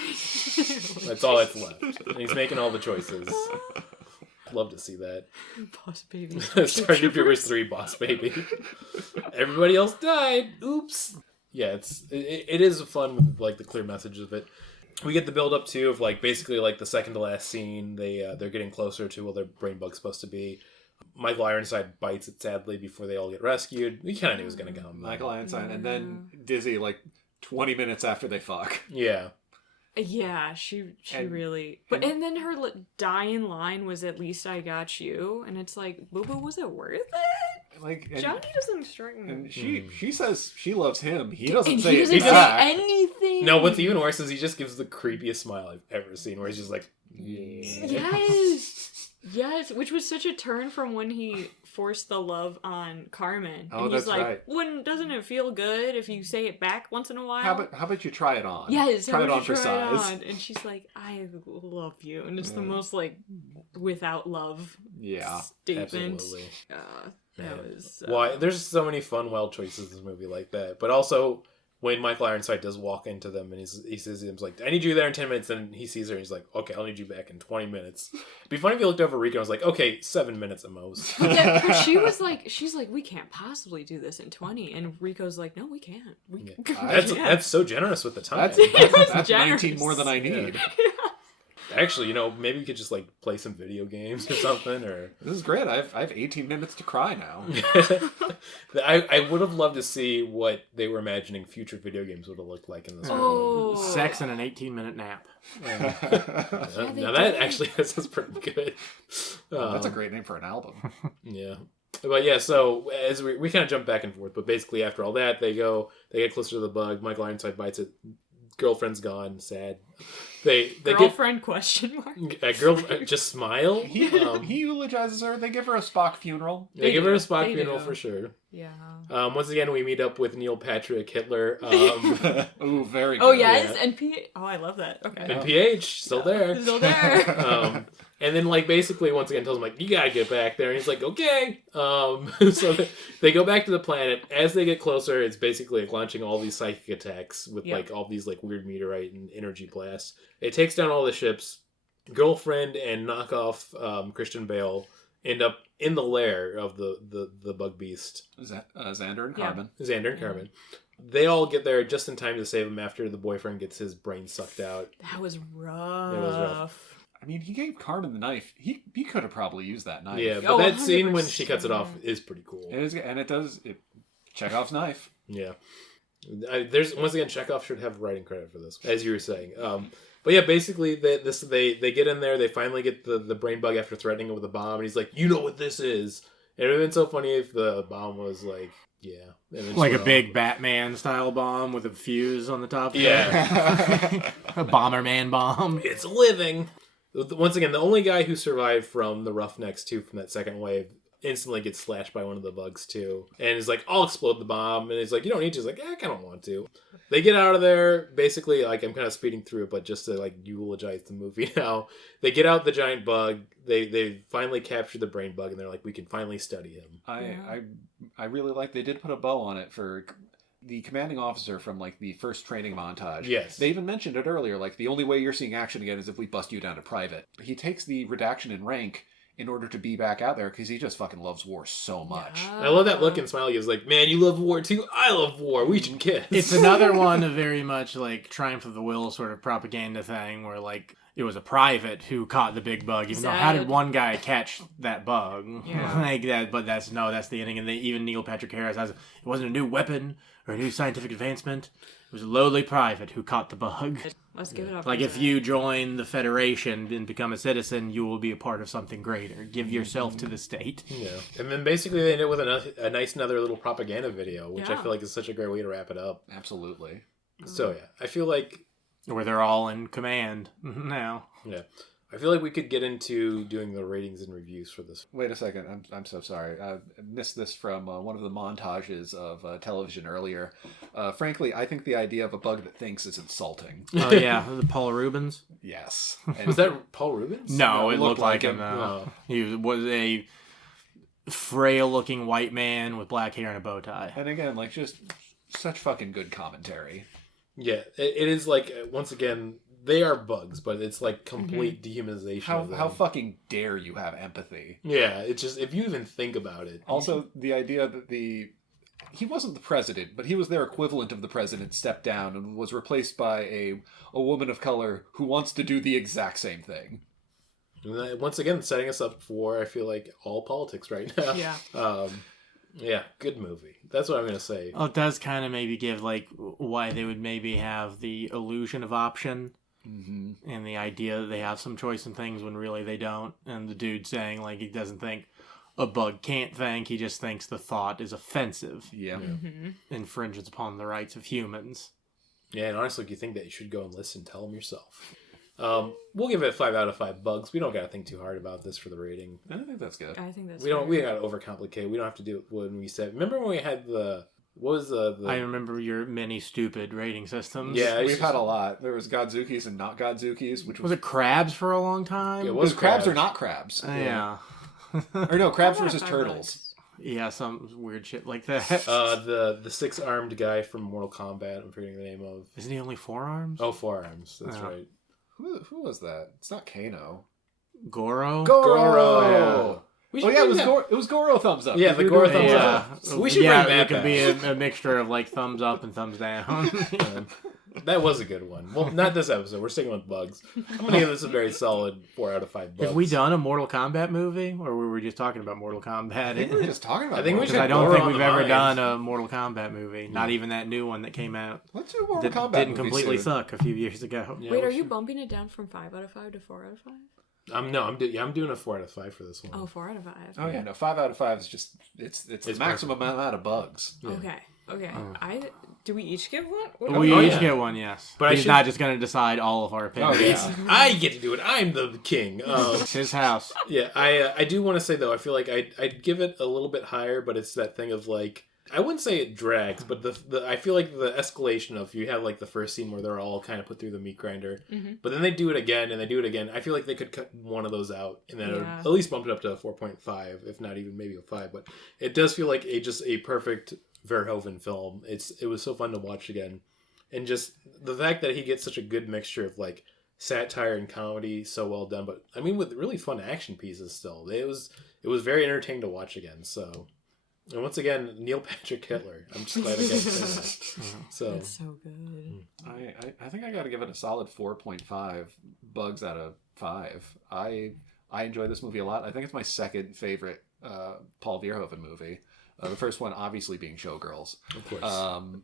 That's all that's left. And he's making all the choices. Love to see that. Boss baby. Starship Troopers 3 Boss Baby. Everybody else died. Oops. Yeah, it is fun with like the clear message of it. We get the build up too of like basically like the second to last scene. They're getting closer to where their brain bug's supposed to be. Michael Ironside bites it sadly before they all get rescued. We kind of knew it was gonna come. Michael Ironside, and then Dizzy like 20 minutes after they fuck. Yeah. Yeah, she really... And then her dying line was, at least I got you. And it's like, Boo Boo, was it worth it? Like, Johnny doesn't strike me. And she says she loves him. He doesn't say he doesn't it say back. anything. No, what's even worse is he just gives the creepiest smile I've ever seen, where he's just like, Yes, which was such a turn from when he forced the love on Carmen. Oh, and he's that's like, right. Doesn't it feel good if you say it back once in a while? How about you try it on? Yes, try it on for size. On? And she's like, I love you. And it's the most like without love statement. absolutely. That was... Why? There's so many fun, wild choices in this movie like that. But also, when Michael Ironside does walk into them and he says to him, like, I need you there in 10 minutes, and he sees her and he's like, okay, I'll need you back in 20 minutes. It'd be funny if you looked over Rico and was like, okay, 7 minutes at most. Yeah, 'cause she's like, we can't possibly do this in 20. And Rico's like, no, we can't. That's so generous with the time. That's generous. 19 more than I need. Actually, maybe we could just like play some video games or something. Or This is great. I have 18 minutes to cry now. I would have loved to see what they were imagining future video games would have looked like in this movie. Sex and an 18-minute nap. Now that actually sounds pretty good. That's a great name for an album. Yeah. But yeah, so as we kind of jump back and forth, but basically after all that, they get closer to the bug. Michael Ironside bites it. Girlfriend's gone. Sad. They girlfriend question mark. A girl just smile. He eulogizes her. They give her a Spock funeral. They give her a Spock They funeral do. for sure. Yeah. Once again, we meet up with Neil Patrick Hitler. Ooh, very good. Oh yes, and I love that. Okay. And PH still there. Still there. And then like basically once again tells him like you gotta get back there, and he's like okay. So they go back to the planet. As they get closer, it's basically like launching all these psychic attacks with like all these like weird meteorite and energy blasts. It takes down all the ships. Girlfriend and knockoff Christian Bale end up in the lair of the bug beast. Xander and Carmen. Xander and Carmen. They all get there just in time to save him after the boyfriend gets his brain sucked out. That was rough. It was rough. I mean, he gave Carmen the knife. He could have probably used that knife. Yeah, but that 100%. scene when she cuts it off is pretty cool. It is, and it does. Chekhov's knife. Yeah. There's once again, Chekhov should have writing credit for this, as you were saying. But yeah, basically, they get in there. They finally get the brain bug after threatening it with a bomb, and he's like, "You know what this is." And it would have been so funny if the bomb was like Yeah. And then Like a sort of- big Batman style bomb with a fuse on the top. Of Yeah. it. A Bomberman bomb. It's living. Once again, the only guy who survived from the Roughnecks 2 from that second wave instantly gets slashed by one of the bugs too. And he's like, I'll explode the bomb. And he's like, you don't need to. He's like, I kind of want to. They get out of there. Basically, like, I'm kind of speeding through it, but just to like eulogize the movie now. They get out the giant bug. They finally capture the brain bug, and they're like, we can finally study him. I really like they did put a bow on it for the commanding officer from like the first training montage. Yes. They even mentioned it earlier, like the only way you're seeing action again is if we bust you down to private. He takes the redaction in rank in order to be back out there because he just fucking loves war so much. I love that look in Smiley. He's like, man, you love war too? I love war. We should kiss. It's another one of very much like Triumph of the Will sort of propaganda thing where like it was a private who caught the big bug. Even though how did one guy catch that bug? Yeah. Like that, but that's the ending. And even Neil Patrick Harris has it wasn't a new weapon or a new scientific advancement. It was a lowly private who caught the bug. Let's give it up. Like for if that. you join the Federation and become a citizen, you will be a part of something greater. Give yourself to the state. Yeah. And then basically they end it with a nice another little propaganda video, which I Yeah. feel like is such a great way to wrap it up. Absolutely. So yeah, I feel like Where they're all in command now. I feel like we could get into doing the ratings and reviews for this. Wait a second. I'm so sorry. I missed this from one of the montages of television earlier. Frankly, I think the idea of a bug that thinks is insulting. Oh yeah, the Paul Rubens. Yes. Was that Paul Rubens? No, it looked like him. him. Oh. He was a frail-looking white man with black hair and a bow tie. And again, like just such fucking good commentary. Yeah, it is like, once again, they are bugs, but it's like complete dehumanization of them. How fucking dare you have empathy? Yeah, it's just, if you even think about it. Also, the idea that he wasn't the president, but he was their equivalent of the president stepped down and was replaced by a woman of color who wants to do the exact same thing. Once again, setting us up for, I feel like, all politics right now. Yeah. Yeah, good movie. That's what I'm going to say. Well, it does kind of maybe give like why they would maybe have the illusion of option. Mm-hmm. And the idea that they have some choice in things when really they don't. And the dude saying like he doesn't think a bug can't think, he just thinks the thought is offensive. Yeah. Infringes upon the rights of humans. Yeah, and honestly, if you think that you should go and listen, tell them yourself. We'll give it 5 out of 5 bugs. We don't got to think too hard about this for the rating. I think that's good. I think that's We don't. fair. We got to overcomplicate. We don't have to do it when we said. Remember when we had the what was the I remember your many stupid rating systems. Yeah, We've had a lot. There was Godzookies and not Godzookies, which Was it crabs for a long time? It was crabs or crabs. not crabs? Yeah. Or no, crabs How about versus 5 turtles. bucks? Yeah, some weird shit like that. the 6-armed guy from Mortal Kombat. I'm forgetting the name of. Isn't he only 4 arms? Oh, 4 arms. That's Oh. right. Who was that? It's not Kano. Goro? Goro. We Oh should yeah, it bring was that- It was Goro thumbs up. Yeah, If the you're Goro doing thumbs it. up. We should bring it that could be back. a mixture of like thumbs up and thumbs down. That was a good one. Well, not this episode. We're sticking with bugs. I'm gonna give this a very solid 4 out of 5 bugs. Have we done a Mortal Kombat movie, or were we just talking about Mortal Kombat? I think we were just talking about. I think we Mortal should- Because I don't Goro think on we've the ever mind. done a Mortal Kombat movie. Not even that new one that came out. Let's do a Mortal That Kombat didn't movie completely soon. suck a few years ago. Yeah, Wait, we are you should- bumping it down from 5 out of 5 to 4 out of 5? I'm doing a 4 out of 5 for this one. Oh, 4 out of 5. Oh yeah, no, 5 out of 5 is just it's the maximum amount of bugs. Okay. Do we each give one? What We Oh, each yeah. get one, yes. But I He's should- not just going to decide all of our opinions. Oh, yeah. It's, I get to do it. I'm the king. It's his house. Yeah, I do want to say though, I feel like I'd give it a little bit higher, but it's that thing of like, I wouldn't say it drags, but the I feel like the escalation of, you have like the first scene where they're all kind of put through the meat grinder, but then they do it again and they do it again. I feel like they could cut one of those out and then it would Yeah. at least bump it up to a 4.5, if not even maybe a 5. But it does feel like just a perfect Verhoeven film. It was so fun to watch again, and just the fact that he gets such a good mixture of like satire and comedy, so well done. But I mean, with really fun action pieces still. It was very entertaining to watch again. So, and once again, Neil Patrick Hitler. I'm just glad I got to say that. So That's so good. I think I got to give it a solid 4.5 bugs out of 5. I enjoy this movie a lot. I think it's my second favorite Paul Verhoeven movie. The first one obviously being Showgirls. of course,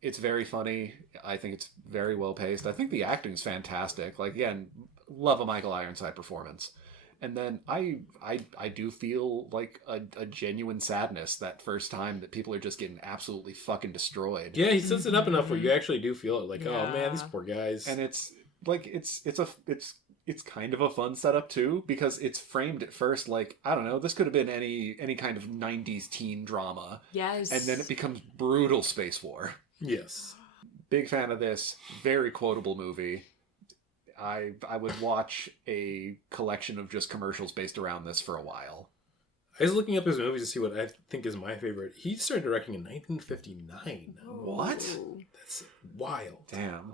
It's very funny. I think it's very well paced. I think the acting's fantastic. Like again, love a Michael Ironside performance. And then I do feel like a genuine sadness that first time that people are just getting absolutely fucking destroyed. Yeah, he sets it up enough where you actually do feel it. Like, Yeah. oh man, these poor guys. And it's like it's kind of a fun setup too, because it's framed at first like, I don't know, this could have been any kind of 90s teen drama. Yes. And then it becomes brutal space war. Yes. Big fan of this. Very quotable movie. I would watch a collection of just commercials based around this for a while. I was looking up his movies to see what I think is my favorite. He started directing in 1959. What? That's wild. Damn.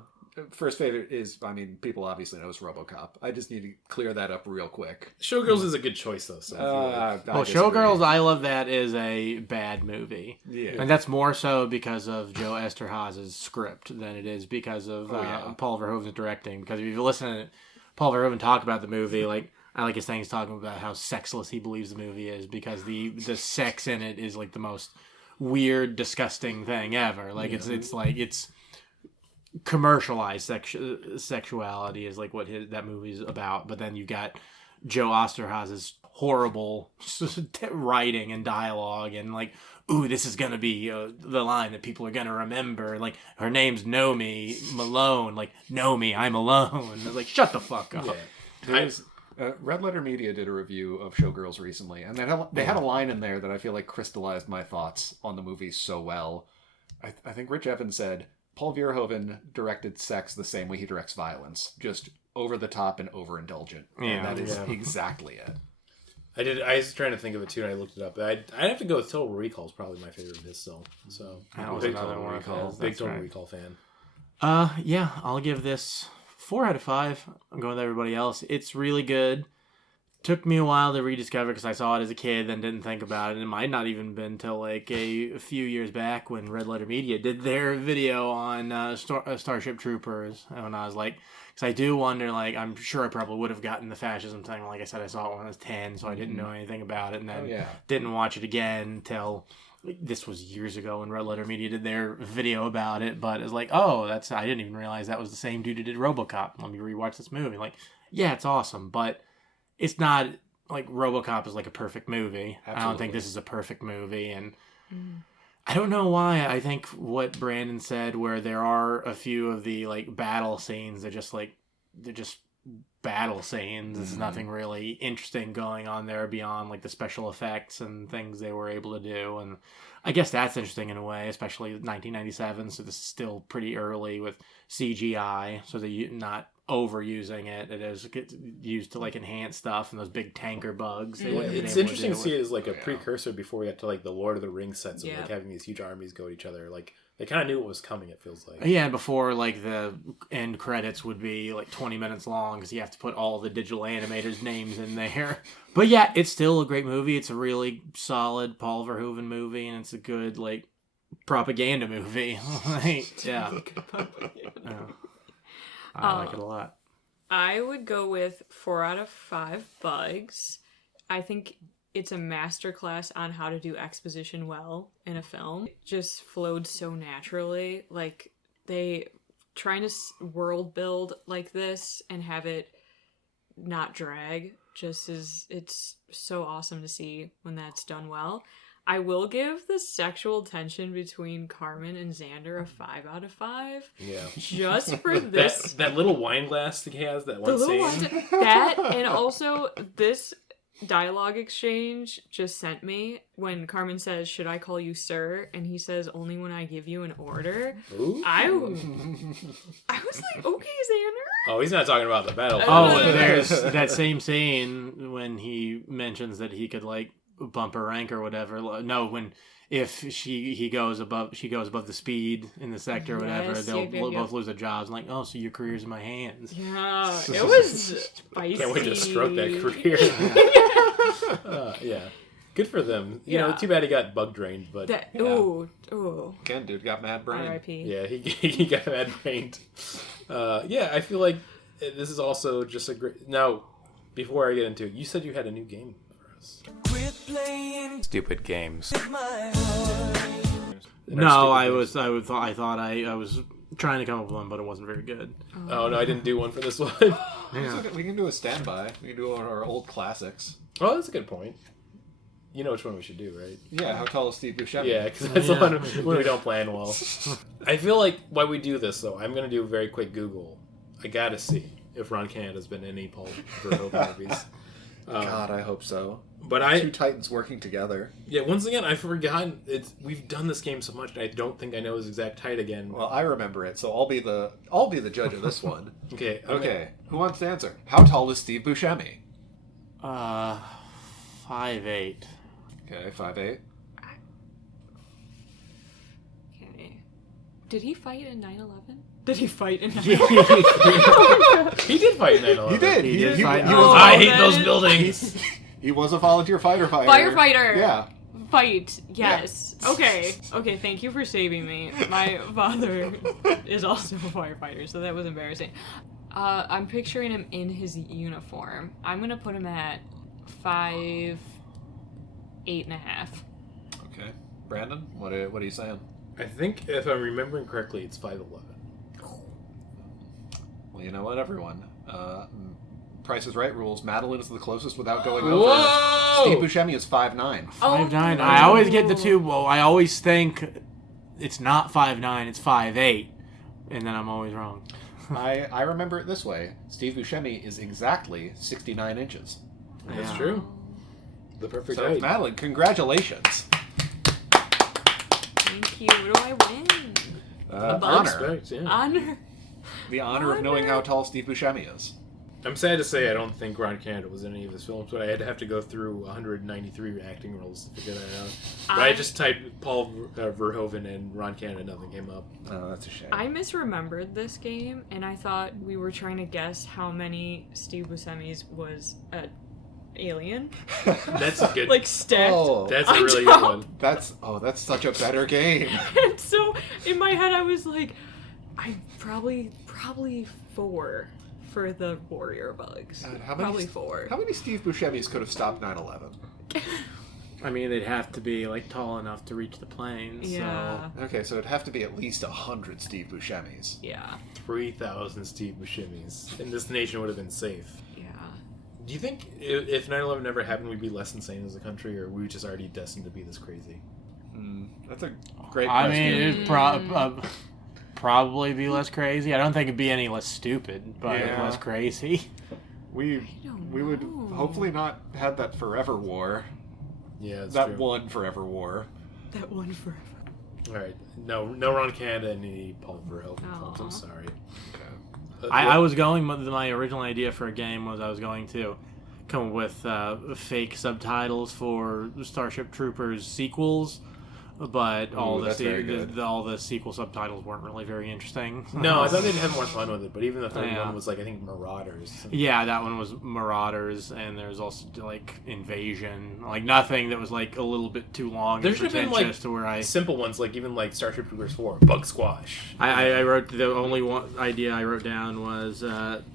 First favorite is, I mean, people obviously know it's RoboCop. I just need to clear that up real quick. Showgirls is a good choice, though. So Well, Showgirls, I Love That is a bad movie. Yeah. And that's more so because of Joe Esterhazy's script than it is because of Paul Verhoeven's directing. Because if you listen to Paul Verhoeven talk about the movie, like, I like his things talking about how sexless he believes the movie is, because the sex in it is like the most weird, disgusting thing ever. Like, it's commercialized sexuality is like what that movie's about. But then you've got Joe Osterhaz's horrible writing and dialogue, and like, ooh, this is gonna be the line that people are gonna remember. Like, her name's Nomi Malone. Like, Nomi, I'm alone. It's like, shut the fuck up. Yeah. Red Letter Media did a review of Showgirls recently, and they had a line in there that I feel like crystallized my thoughts on the movie so well. I think Rich Evans said, Paul Verhoeven directed sex the same way he directs violence, just over the top and overindulgent. Yeah, and that is exactly it. I was trying to think of it too, and I looked it up. I'd have to go with Total Recall is probably my favorite of his still. So That was big another Total one of Recall, his, big that's Total right. Recall fan. Yeah, I'll give this 4 out of 5. I'm going with everybody else. It's really good. Took me a while to rediscover because I saw it as a kid and didn't think about it. It might not even been till like a few years back when Red Letter Media did their video on Starship Troopers. And I was like, because I do wonder, like, I'm sure I probably would have gotten the fascism thing. Like I said, I saw it when I was 10, so I didn't know anything about it. And then didn't watch it again until this was years ago when Red Letter Media did their video about it. But it's like, oh, I didn't even realize that was the same dude who did RoboCop. Let me rewatch this movie. Like, yeah, it's awesome, but it's not like RoboCop is like a perfect movie. Absolutely. I don't think this is a perfect movie, and I don't know why. I think what Brandon said, where there are a few of the like battle scenes, they're just battle scenes. There's nothing really interesting going on there beyond like the special effects and things they were able to do, and I guess that's interesting in a way, especially 1997. So this is still pretty early with CGI, so that you're not overusing it. It is used to like enhance stuff and those big tanker bugs. It's interesting to see it as like a precursor before we got to like the Lord of the Rings sets of like having these huge armies go at each other. Like they kind of knew what was coming. It feels like before like the end credits would be like 20 minutes long because you have to put all the digital animators' names in there. But yeah, it's still a great movie. It's a really solid Paul Verhoeven movie, and it's a good like propaganda movie. I like it a lot. I would go with 4 out of 5 bugs. I think it's a masterclass on how to do exposition well in a film. It just flowed so naturally. Like, they trying to world build like this and have it not drag it's so awesome to see when that's done well. I will give the sexual tension between Carmen and Xander a 5 out of 5. Yeah. Just for this. that little wine glass that he has, that one scene. That, and also this dialogue exchange just sent me when Carmen says, "Should I call you sir?" And he says, "Only when I give you an order." Ooh. I was like, okay, Xander. Oh, he's not talking about the battle. Oh, there's that same scene when he mentions that he could like bump her rank or whatever. No, if she goes above the speed in the sector or whatever, they'll both lose their jobs. I'm like, oh, so your career's in my hands. Yeah, it was spicy. Can't wait to stroke that career. Yeah, good for them. You know, too bad he got bug drained, but ooh. Again, dude got mad brain. R.I.P. Yeah, he got mad brained. I feel like this is also just a great. Now, before I get into it, you said you had a new game for us. Stupid games. No, I thought I was trying to come up with one, but it wasn't very good. Oh, no, I didn't do one for this one. Yeah. We can do a standby. We can do one of our old classics. Oh, that's a good point. You know which one we should do, right? Yeah, how tall is Steve Buscemi? Yeah, because that's the one when we don't plan well. I feel like while we do this, though, I'm going to do a very quick Google. I got to see if Ron Canada's been in any Paul Verhoeven movies. God, I hope so. But Two titans working together. Yeah, once again, I've forgotten. We've done this game so much, and I don't think I know his exact height again. Well, I remember it, so I'll be the judge of this one. Okay. Okay. Who wants to answer? How tall is Steve Buscemi? 5'8". Okay, 5'8". Okay. Did he fight in 9/11? Did he fight in 9/11? He did fight in 9/11. He did. He did fight. He was, I hate those buildings. he was a volunteer firefighter. Firefighter. Yeah. Fight. Yes. Okay. Okay. Thank you for saving me. My father is also a firefighter, so that was embarrassing. I'm picturing him in his uniform. I'm gonna put him at 5'8.5". Okay. Brandon, what are you saying? I think, if I'm remembering correctly, it's 5'11". Well, you know what, everyone? Price is Right rules. Madeline is the closest without going over. Whoa! Steve Buscemi is 5'9". 5'9". I always get the two. Well, I always think it's not 5'9", it's 5'8", and then I'm always wrong. I remember it this way. Steve Buscemi is exactly 69 inches. That's Yeah. true. The perfect So, height. Madeline, congratulations. Thank you. What do I win? Honor. Respect, yeah. Honor. The honor of knowing how tall Steve Buscemi is. I'm sad to say I don't think Ron Canada was in any of his films, but I had to have to go through 193 acting roles to figure that out. But I just typed Paul Verhoeven and Ron Canada, nothing came up. Oh, that's a shame. I misremembered this game, and I thought we were trying to guess how many Steve Buscemi's was an alien. That's a good. Like stacked. Oh, That's a on really top. good one. that's such a better game. And so in my head I was like, I probably 4 for the warrior bugs. Probably 4. How many Steve Buscemi's could have stopped 9/11? I mean, they'd have to be like tall enough to reach the planes. Yeah. Okay, so it'd have to be at least 100 Steve Buscemi's. Yeah. 3,000 Steve Buscemi's. And this nation would have been safe. Yeah. Do you think if 9/11 never happened, we'd be less insane as a country, or were we just already destined to be this crazy? That's a great I question. mean, it'd probably be less crazy. I don't think it'd be any less stupid, but Yeah. less crazy. we don't would know. hopefully not had that forever war. Yeah, that's That true. one forever war. That one forever. All right, no Ron Canada and any Paul Verhoeven films. I'm Aw. sorry. I was going. My original idea for a game was I was going to come up with fake subtitles for Starship Troopers sequels, but all that's very good. all the sequel subtitles weren't really very interesting. No, I thought they'd have more fun with it, but even the third Yeah. one was like, I think, Marauders. Yeah, that one was Marauders, and there's also like Invasion, like nothing that was like a little bit too long. There and should have been pretentious like to where I simple ones, like even like Starship Troopers 4, Bug Squash. I wrote the only one idea I wrote down was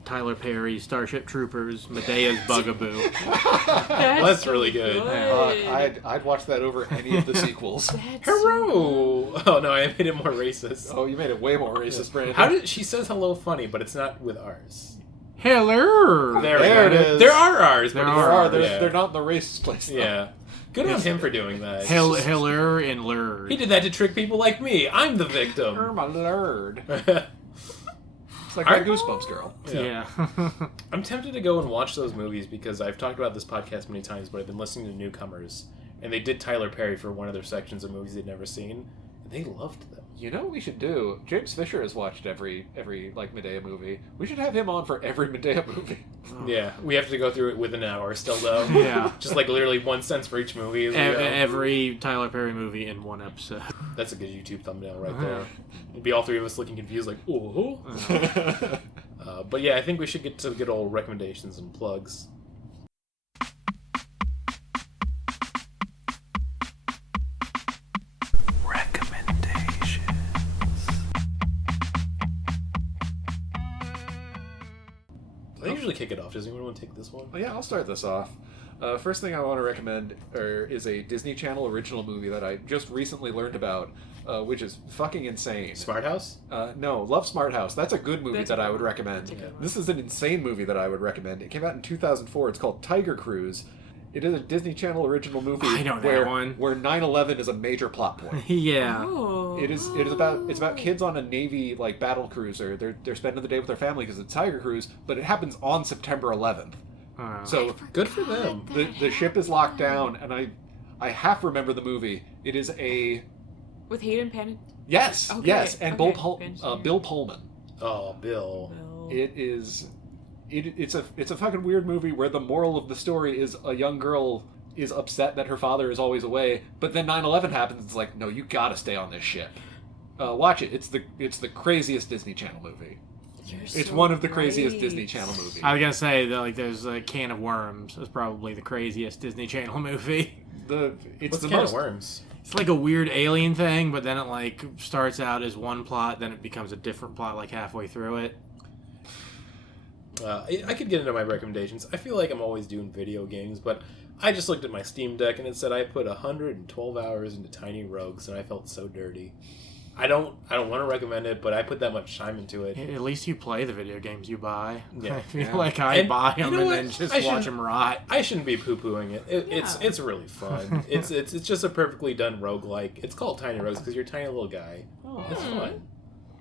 Tyler Perry's Starship Troopers, Medea's Bugaboo. That's really good. I'd watch that over any of the sequels. That's Hello! Oh no, I made it more racist. Oh, you made it way more racist, Brandon. How did she says hello funny, but it's not with ours. Hello. There it is. There are ours, but There it's- are. They're not in the racist place. though. Yeah. Good on him for doing that. Hiller and Lurd. He did that to trick people like me. I'm the victim. Oh, my lord. Yeah. It's like that Goosebumps girl. Yeah. I'm tempted to go and watch those movies because I've talked about this podcast many times, but I've been listening to newcomers, and they did Tyler Perry for one of their sections of movies they'd never seen, and they loved them. You know what we should do? James Fisher has watched every like Medea movie. We should have him on for every Medea movie. Yeah, we have to go through it within an hour still, though. Yeah. Just like literally 1 cent for each movie. As we go. Every Tyler Perry movie in one episode. That's a good YouTube thumbnail right there. It'd be all three of us looking confused, like, oh. But yeah, I think we should get to good old recommendations and plugs. I usually kick it off. Does anyone want to take this one? Well, yeah, I'll start this off. First thing I want to recommend is a Disney Channel original movie that I just recently learned about, which is fucking insane. Smart House? No, love Smart House. That's a good movie That's that a I good would one. recommend. That's a good one. This is an insane movie that I would recommend. It came out in 2004. It's called Tiger Cruise. It is a Disney Channel original movie I know that one. where 9/11 is a major plot point. Yeah. Oh. It's about kids on a Navy like battle cruiser. They're spending the day with their family because it's Tiger Cruise, but it happens on September 11th. So Good for them. the ship is locked down, and I half remember the movie. It is a With Hayden Panettiere. yes, Okay, yes, and okay, Bill Pullman. Oh, Bill. It is. It's a fucking weird movie where the moral of the story is a young girl is upset that her father is always away, but then 9/11 happens. It's like, no, you gotta stay on this ship. Watch it. It's the craziest Disney Channel movie. It's one of the craziest Disney Channel movies. I was gonna say that like there's a Can of Worms is probably the craziest Disney Channel movie. It's What's the Can most of Worms? It's like a weird alien thing, but then it like starts out as one plot, then it becomes a different plot like halfway through it. I could get into my recommendations. I feel like I'm always doing video games, but I just looked at my Steam Deck and it said I put 112 hours into Tiny Rogues, and I felt so dirty. I don't want to recommend it, but I put that much time into it. At least you play the video games you buy. Yeah. I feel like I buy them and then just watch them rot. I shouldn't be poo-pooing it. It's really fun. it's just a perfectly done roguelike. It's called Tiny Rogues because you're a tiny little guy. It's fun.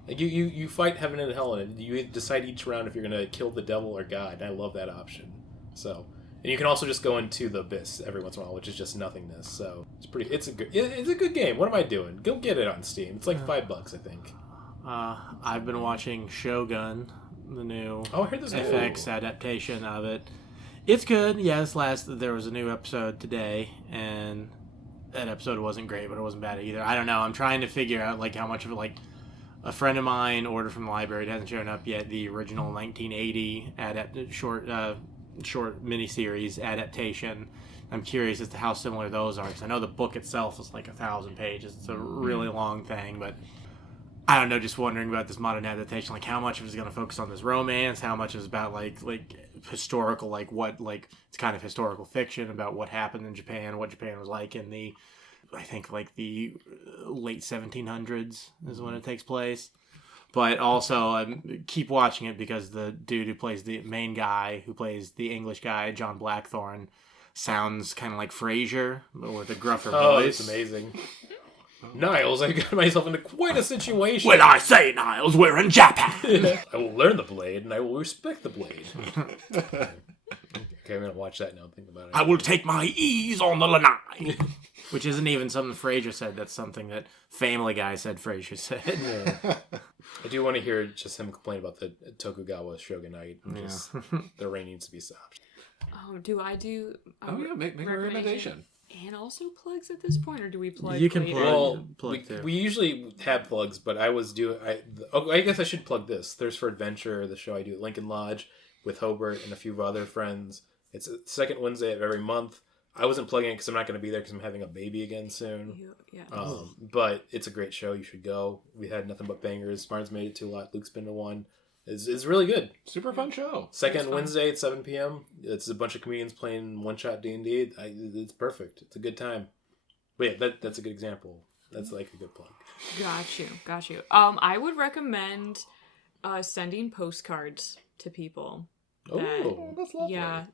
Like you fight heaven and hell in it. You decide each round if you're gonna kill the devil or God. And I love that option. So, and you can also just go into the abyss every once in a while, which is just nothingness. So it's a good game. What am I doing? Go get it on Steam. It's like $5, I think. I've been watching Shogun, the new Oh, I heard this. FX adaptation of it. It's good. Yes, there was a new episode today, and that episode wasn't great, but it wasn't bad either. I don't know. I'm trying to figure out like how much of it like. A friend of mine ordered from the library. It hasn't shown up yet. The original 1980 short miniseries adaptation. I'm curious as to how similar those are, because I know the book itself is like 1,000 pages. It's a really long thing, but I don't know. Just wondering about this modern adaptation, like how much of it is going to focus on this romance, how much is about like historical, like what like it's kind of historical fiction about what happened in Japan, what Japan was like in the. I think like the late 1700s is when it takes place. But also keep watching it because the dude who plays the main guy, who plays the English guy, John Blackthorne, sounds kind of like Frasier, but with a gruffer voice. Oh, it's amazing. Niles, I got myself into quite a situation. When I say Niles, we're in Japan. I will learn the blade, and I will respect the blade. Okay, I'm gonna watch that now and think about it. I will take my ease on the lanai. Which isn't even something Frasier said. That's something that Family Guy said Frasier said. Yeah. I do want to hear just him complain about the Tokugawa Shogunate. Just the reign needs to be stopped. Do I do? Make a recommendation. And also plugs at this point, or do we plug? You can later? We usually have plugs, but I guess I should plug this. There's For Adventure, the show I do at Lincoln Lodge with Hobart and a few other friends. It's the second Wednesday of every month. I wasn't plugging it because I'm not going to be there because I'm having a baby again soon. Yeah. But it's a great show. You should go. We had nothing but bangers. Smart's made it to a lot. Luke's been to one. It's really good. Super fun show. Second Wednesday at 7 p.m. It's a bunch of comedians playing one-shot D&D. It's perfect. It's a good time. But yeah, that's a good example. That's like a good plug. Got you. I would recommend sending postcards to people. That's lovely. Yeah,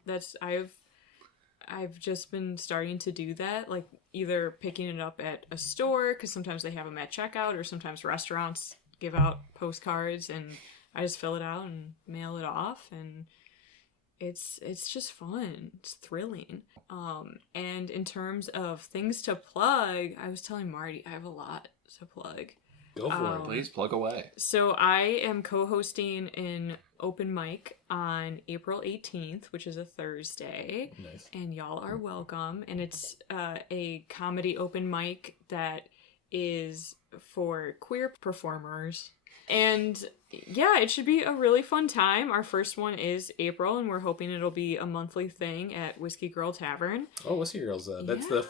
I've just been starting to do that, like either picking it up at a store, because sometimes they have them at checkout, or sometimes restaurants give out postcards, and I just fill it out and mail it off, and it's just fun. It's thrilling. And in terms of things to plug, I was telling Marty I have a lot to plug. Go for it. Please plug away. So I am co-hosting an open mic on April 18th, which is a Thursday. Nice. And y'all are welcome. And it's a comedy open mic that is for queer performers. And yeah, it should be a really fun time. Our first one is April, and we're hoping it'll be a monthly thing at Whiskey Girl Tavern. Oh, Whiskey Girls. That's Yeah,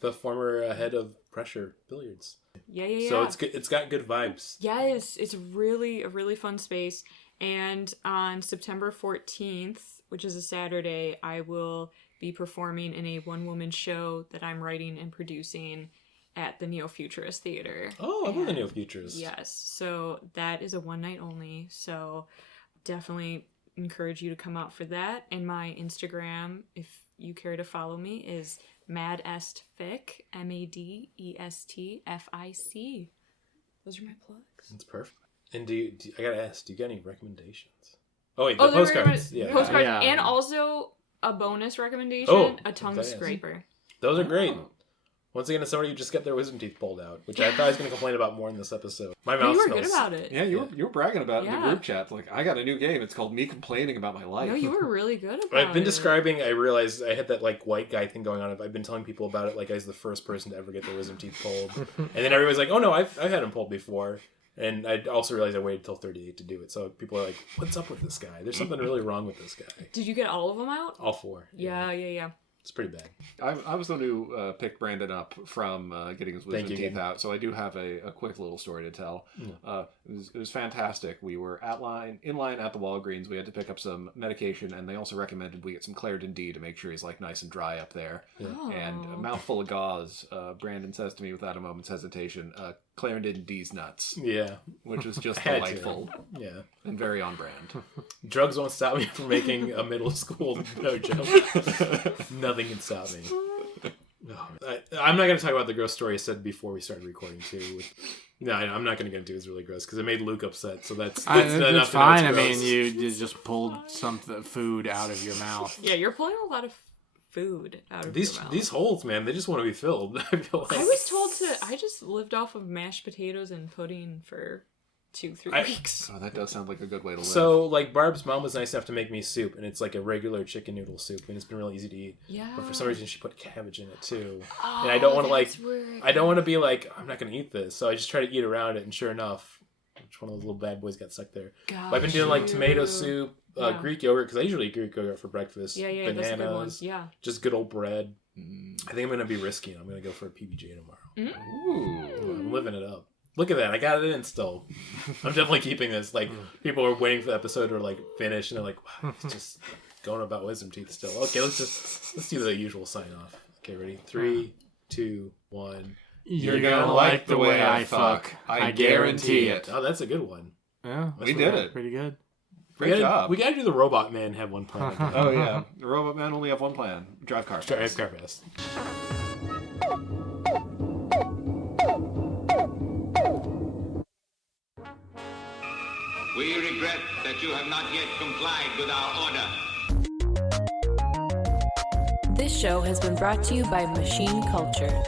the former head of Pressure Billiards. Yeah. So it's got good vibes. Yes, it's really a really fun space. And on September 14th, which is a Saturday, I will be performing in a one-woman show that I'm writing and producing at the Neo-Futurist Theater. Oh, I love the Neo-Futurist. Yes, so that is a one night only, so definitely encourage you to come out for that. And my Instagram, if you care to follow me, is Madestfic, MADESTFIC. Those are my plugs. That's perfect. And I gotta ask, do you got any recommendations? Oh wait, the postcards. Postcards, Yeah. and also a bonus recommendation, a tongue scraper. Those are great. Once again, it's somebody who just got their wisdom teeth pulled out, which I thought I was going to complain about more in this episode. My mouth You were smells. good about it. Yeah, you were bragging about it in the Yeah. group chat. Like, I got a new game. It's called Me Complaining About My Life. No, you were really good about it. I've been describing, I realized I had that like white guy thing going on. I've been telling people about it like I was the first person to ever get their wisdom teeth pulled. And then everybody's like, oh no, I've had them pulled before. And I also realized I waited till 38 to do it. So people are like, what's up with this guy? There's something really wrong with this guy. Did you get all of them out? All four. Yeah. It's pretty bad. I was the one who picked Brandon up from getting his wisdom teeth out, so I do have a quick little story to tell. Yeah. It was fantastic. We were in line at the Walgreens. We had to pick up some medication, and they also recommended we get some Claritin D to make sure he's like nice and dry up there. Yeah. Oh. And a mouthful of gauze. Brandon says to me without a moment's hesitation, Claritin D's nuts, Yeah. which was just Had to. delightful Yeah. and very on brand. Drugs won't stop me from making a middle school no joke. Nothing can stop me. I'm not going to talk about the gross story I said before we started recording too. No, I'm not going to get into it. It's really gross because it made Luke upset. So that's enough it's to know fine. it's I mean, gross. you just pulled some food out of your mouth. Yeah, you're pulling a lot of food out of These your mouth. these holes, man, they just want to be filled. I feel like I was told I just lived off of mashed potatoes and pudding for 2-3 weeks. Oh, that does sound like a good way to live. So, like, Barb's mom was nice enough to make me soup, and it's like a regular chicken noodle soup, and it's been really easy to eat. Yeah. But for some reason, she put cabbage in it too, Oh, and I don't want to that's where it I don't want to be like, I'm not going to eat this, so I just try to eat around it, and sure enough, which one of those little bad boys got stuck there. But I've been doing like tomato soup, Greek yogurt, because I usually eat Greek yogurt for breakfast. Yeah, bananas, that's a good one. Yeah. just good old bread. I think I'm going to be risky, and I'm going to go for a PBJ tomorrow. Ooh. I'm living it up. Look at that. I got it in still. I'm definitely keeping this. Like, people are waiting for the episode to, like, finish, and they're like, wow, it's just going about wisdom teeth still. Okay, let's do the usual sign off. Okay, ready? 3, 2, 1. You're gonna like the way I fuck. I guarantee it. Oh, that's a good one. Yeah, We did it. pretty good. Great job. We gotta do the Robot Man have one plan. Oh, yeah. The Robot Man only have one plan. Drive cars. Drive car fast. We regret that you have not yet complied with our order. This show has been brought to you by Machine Culture.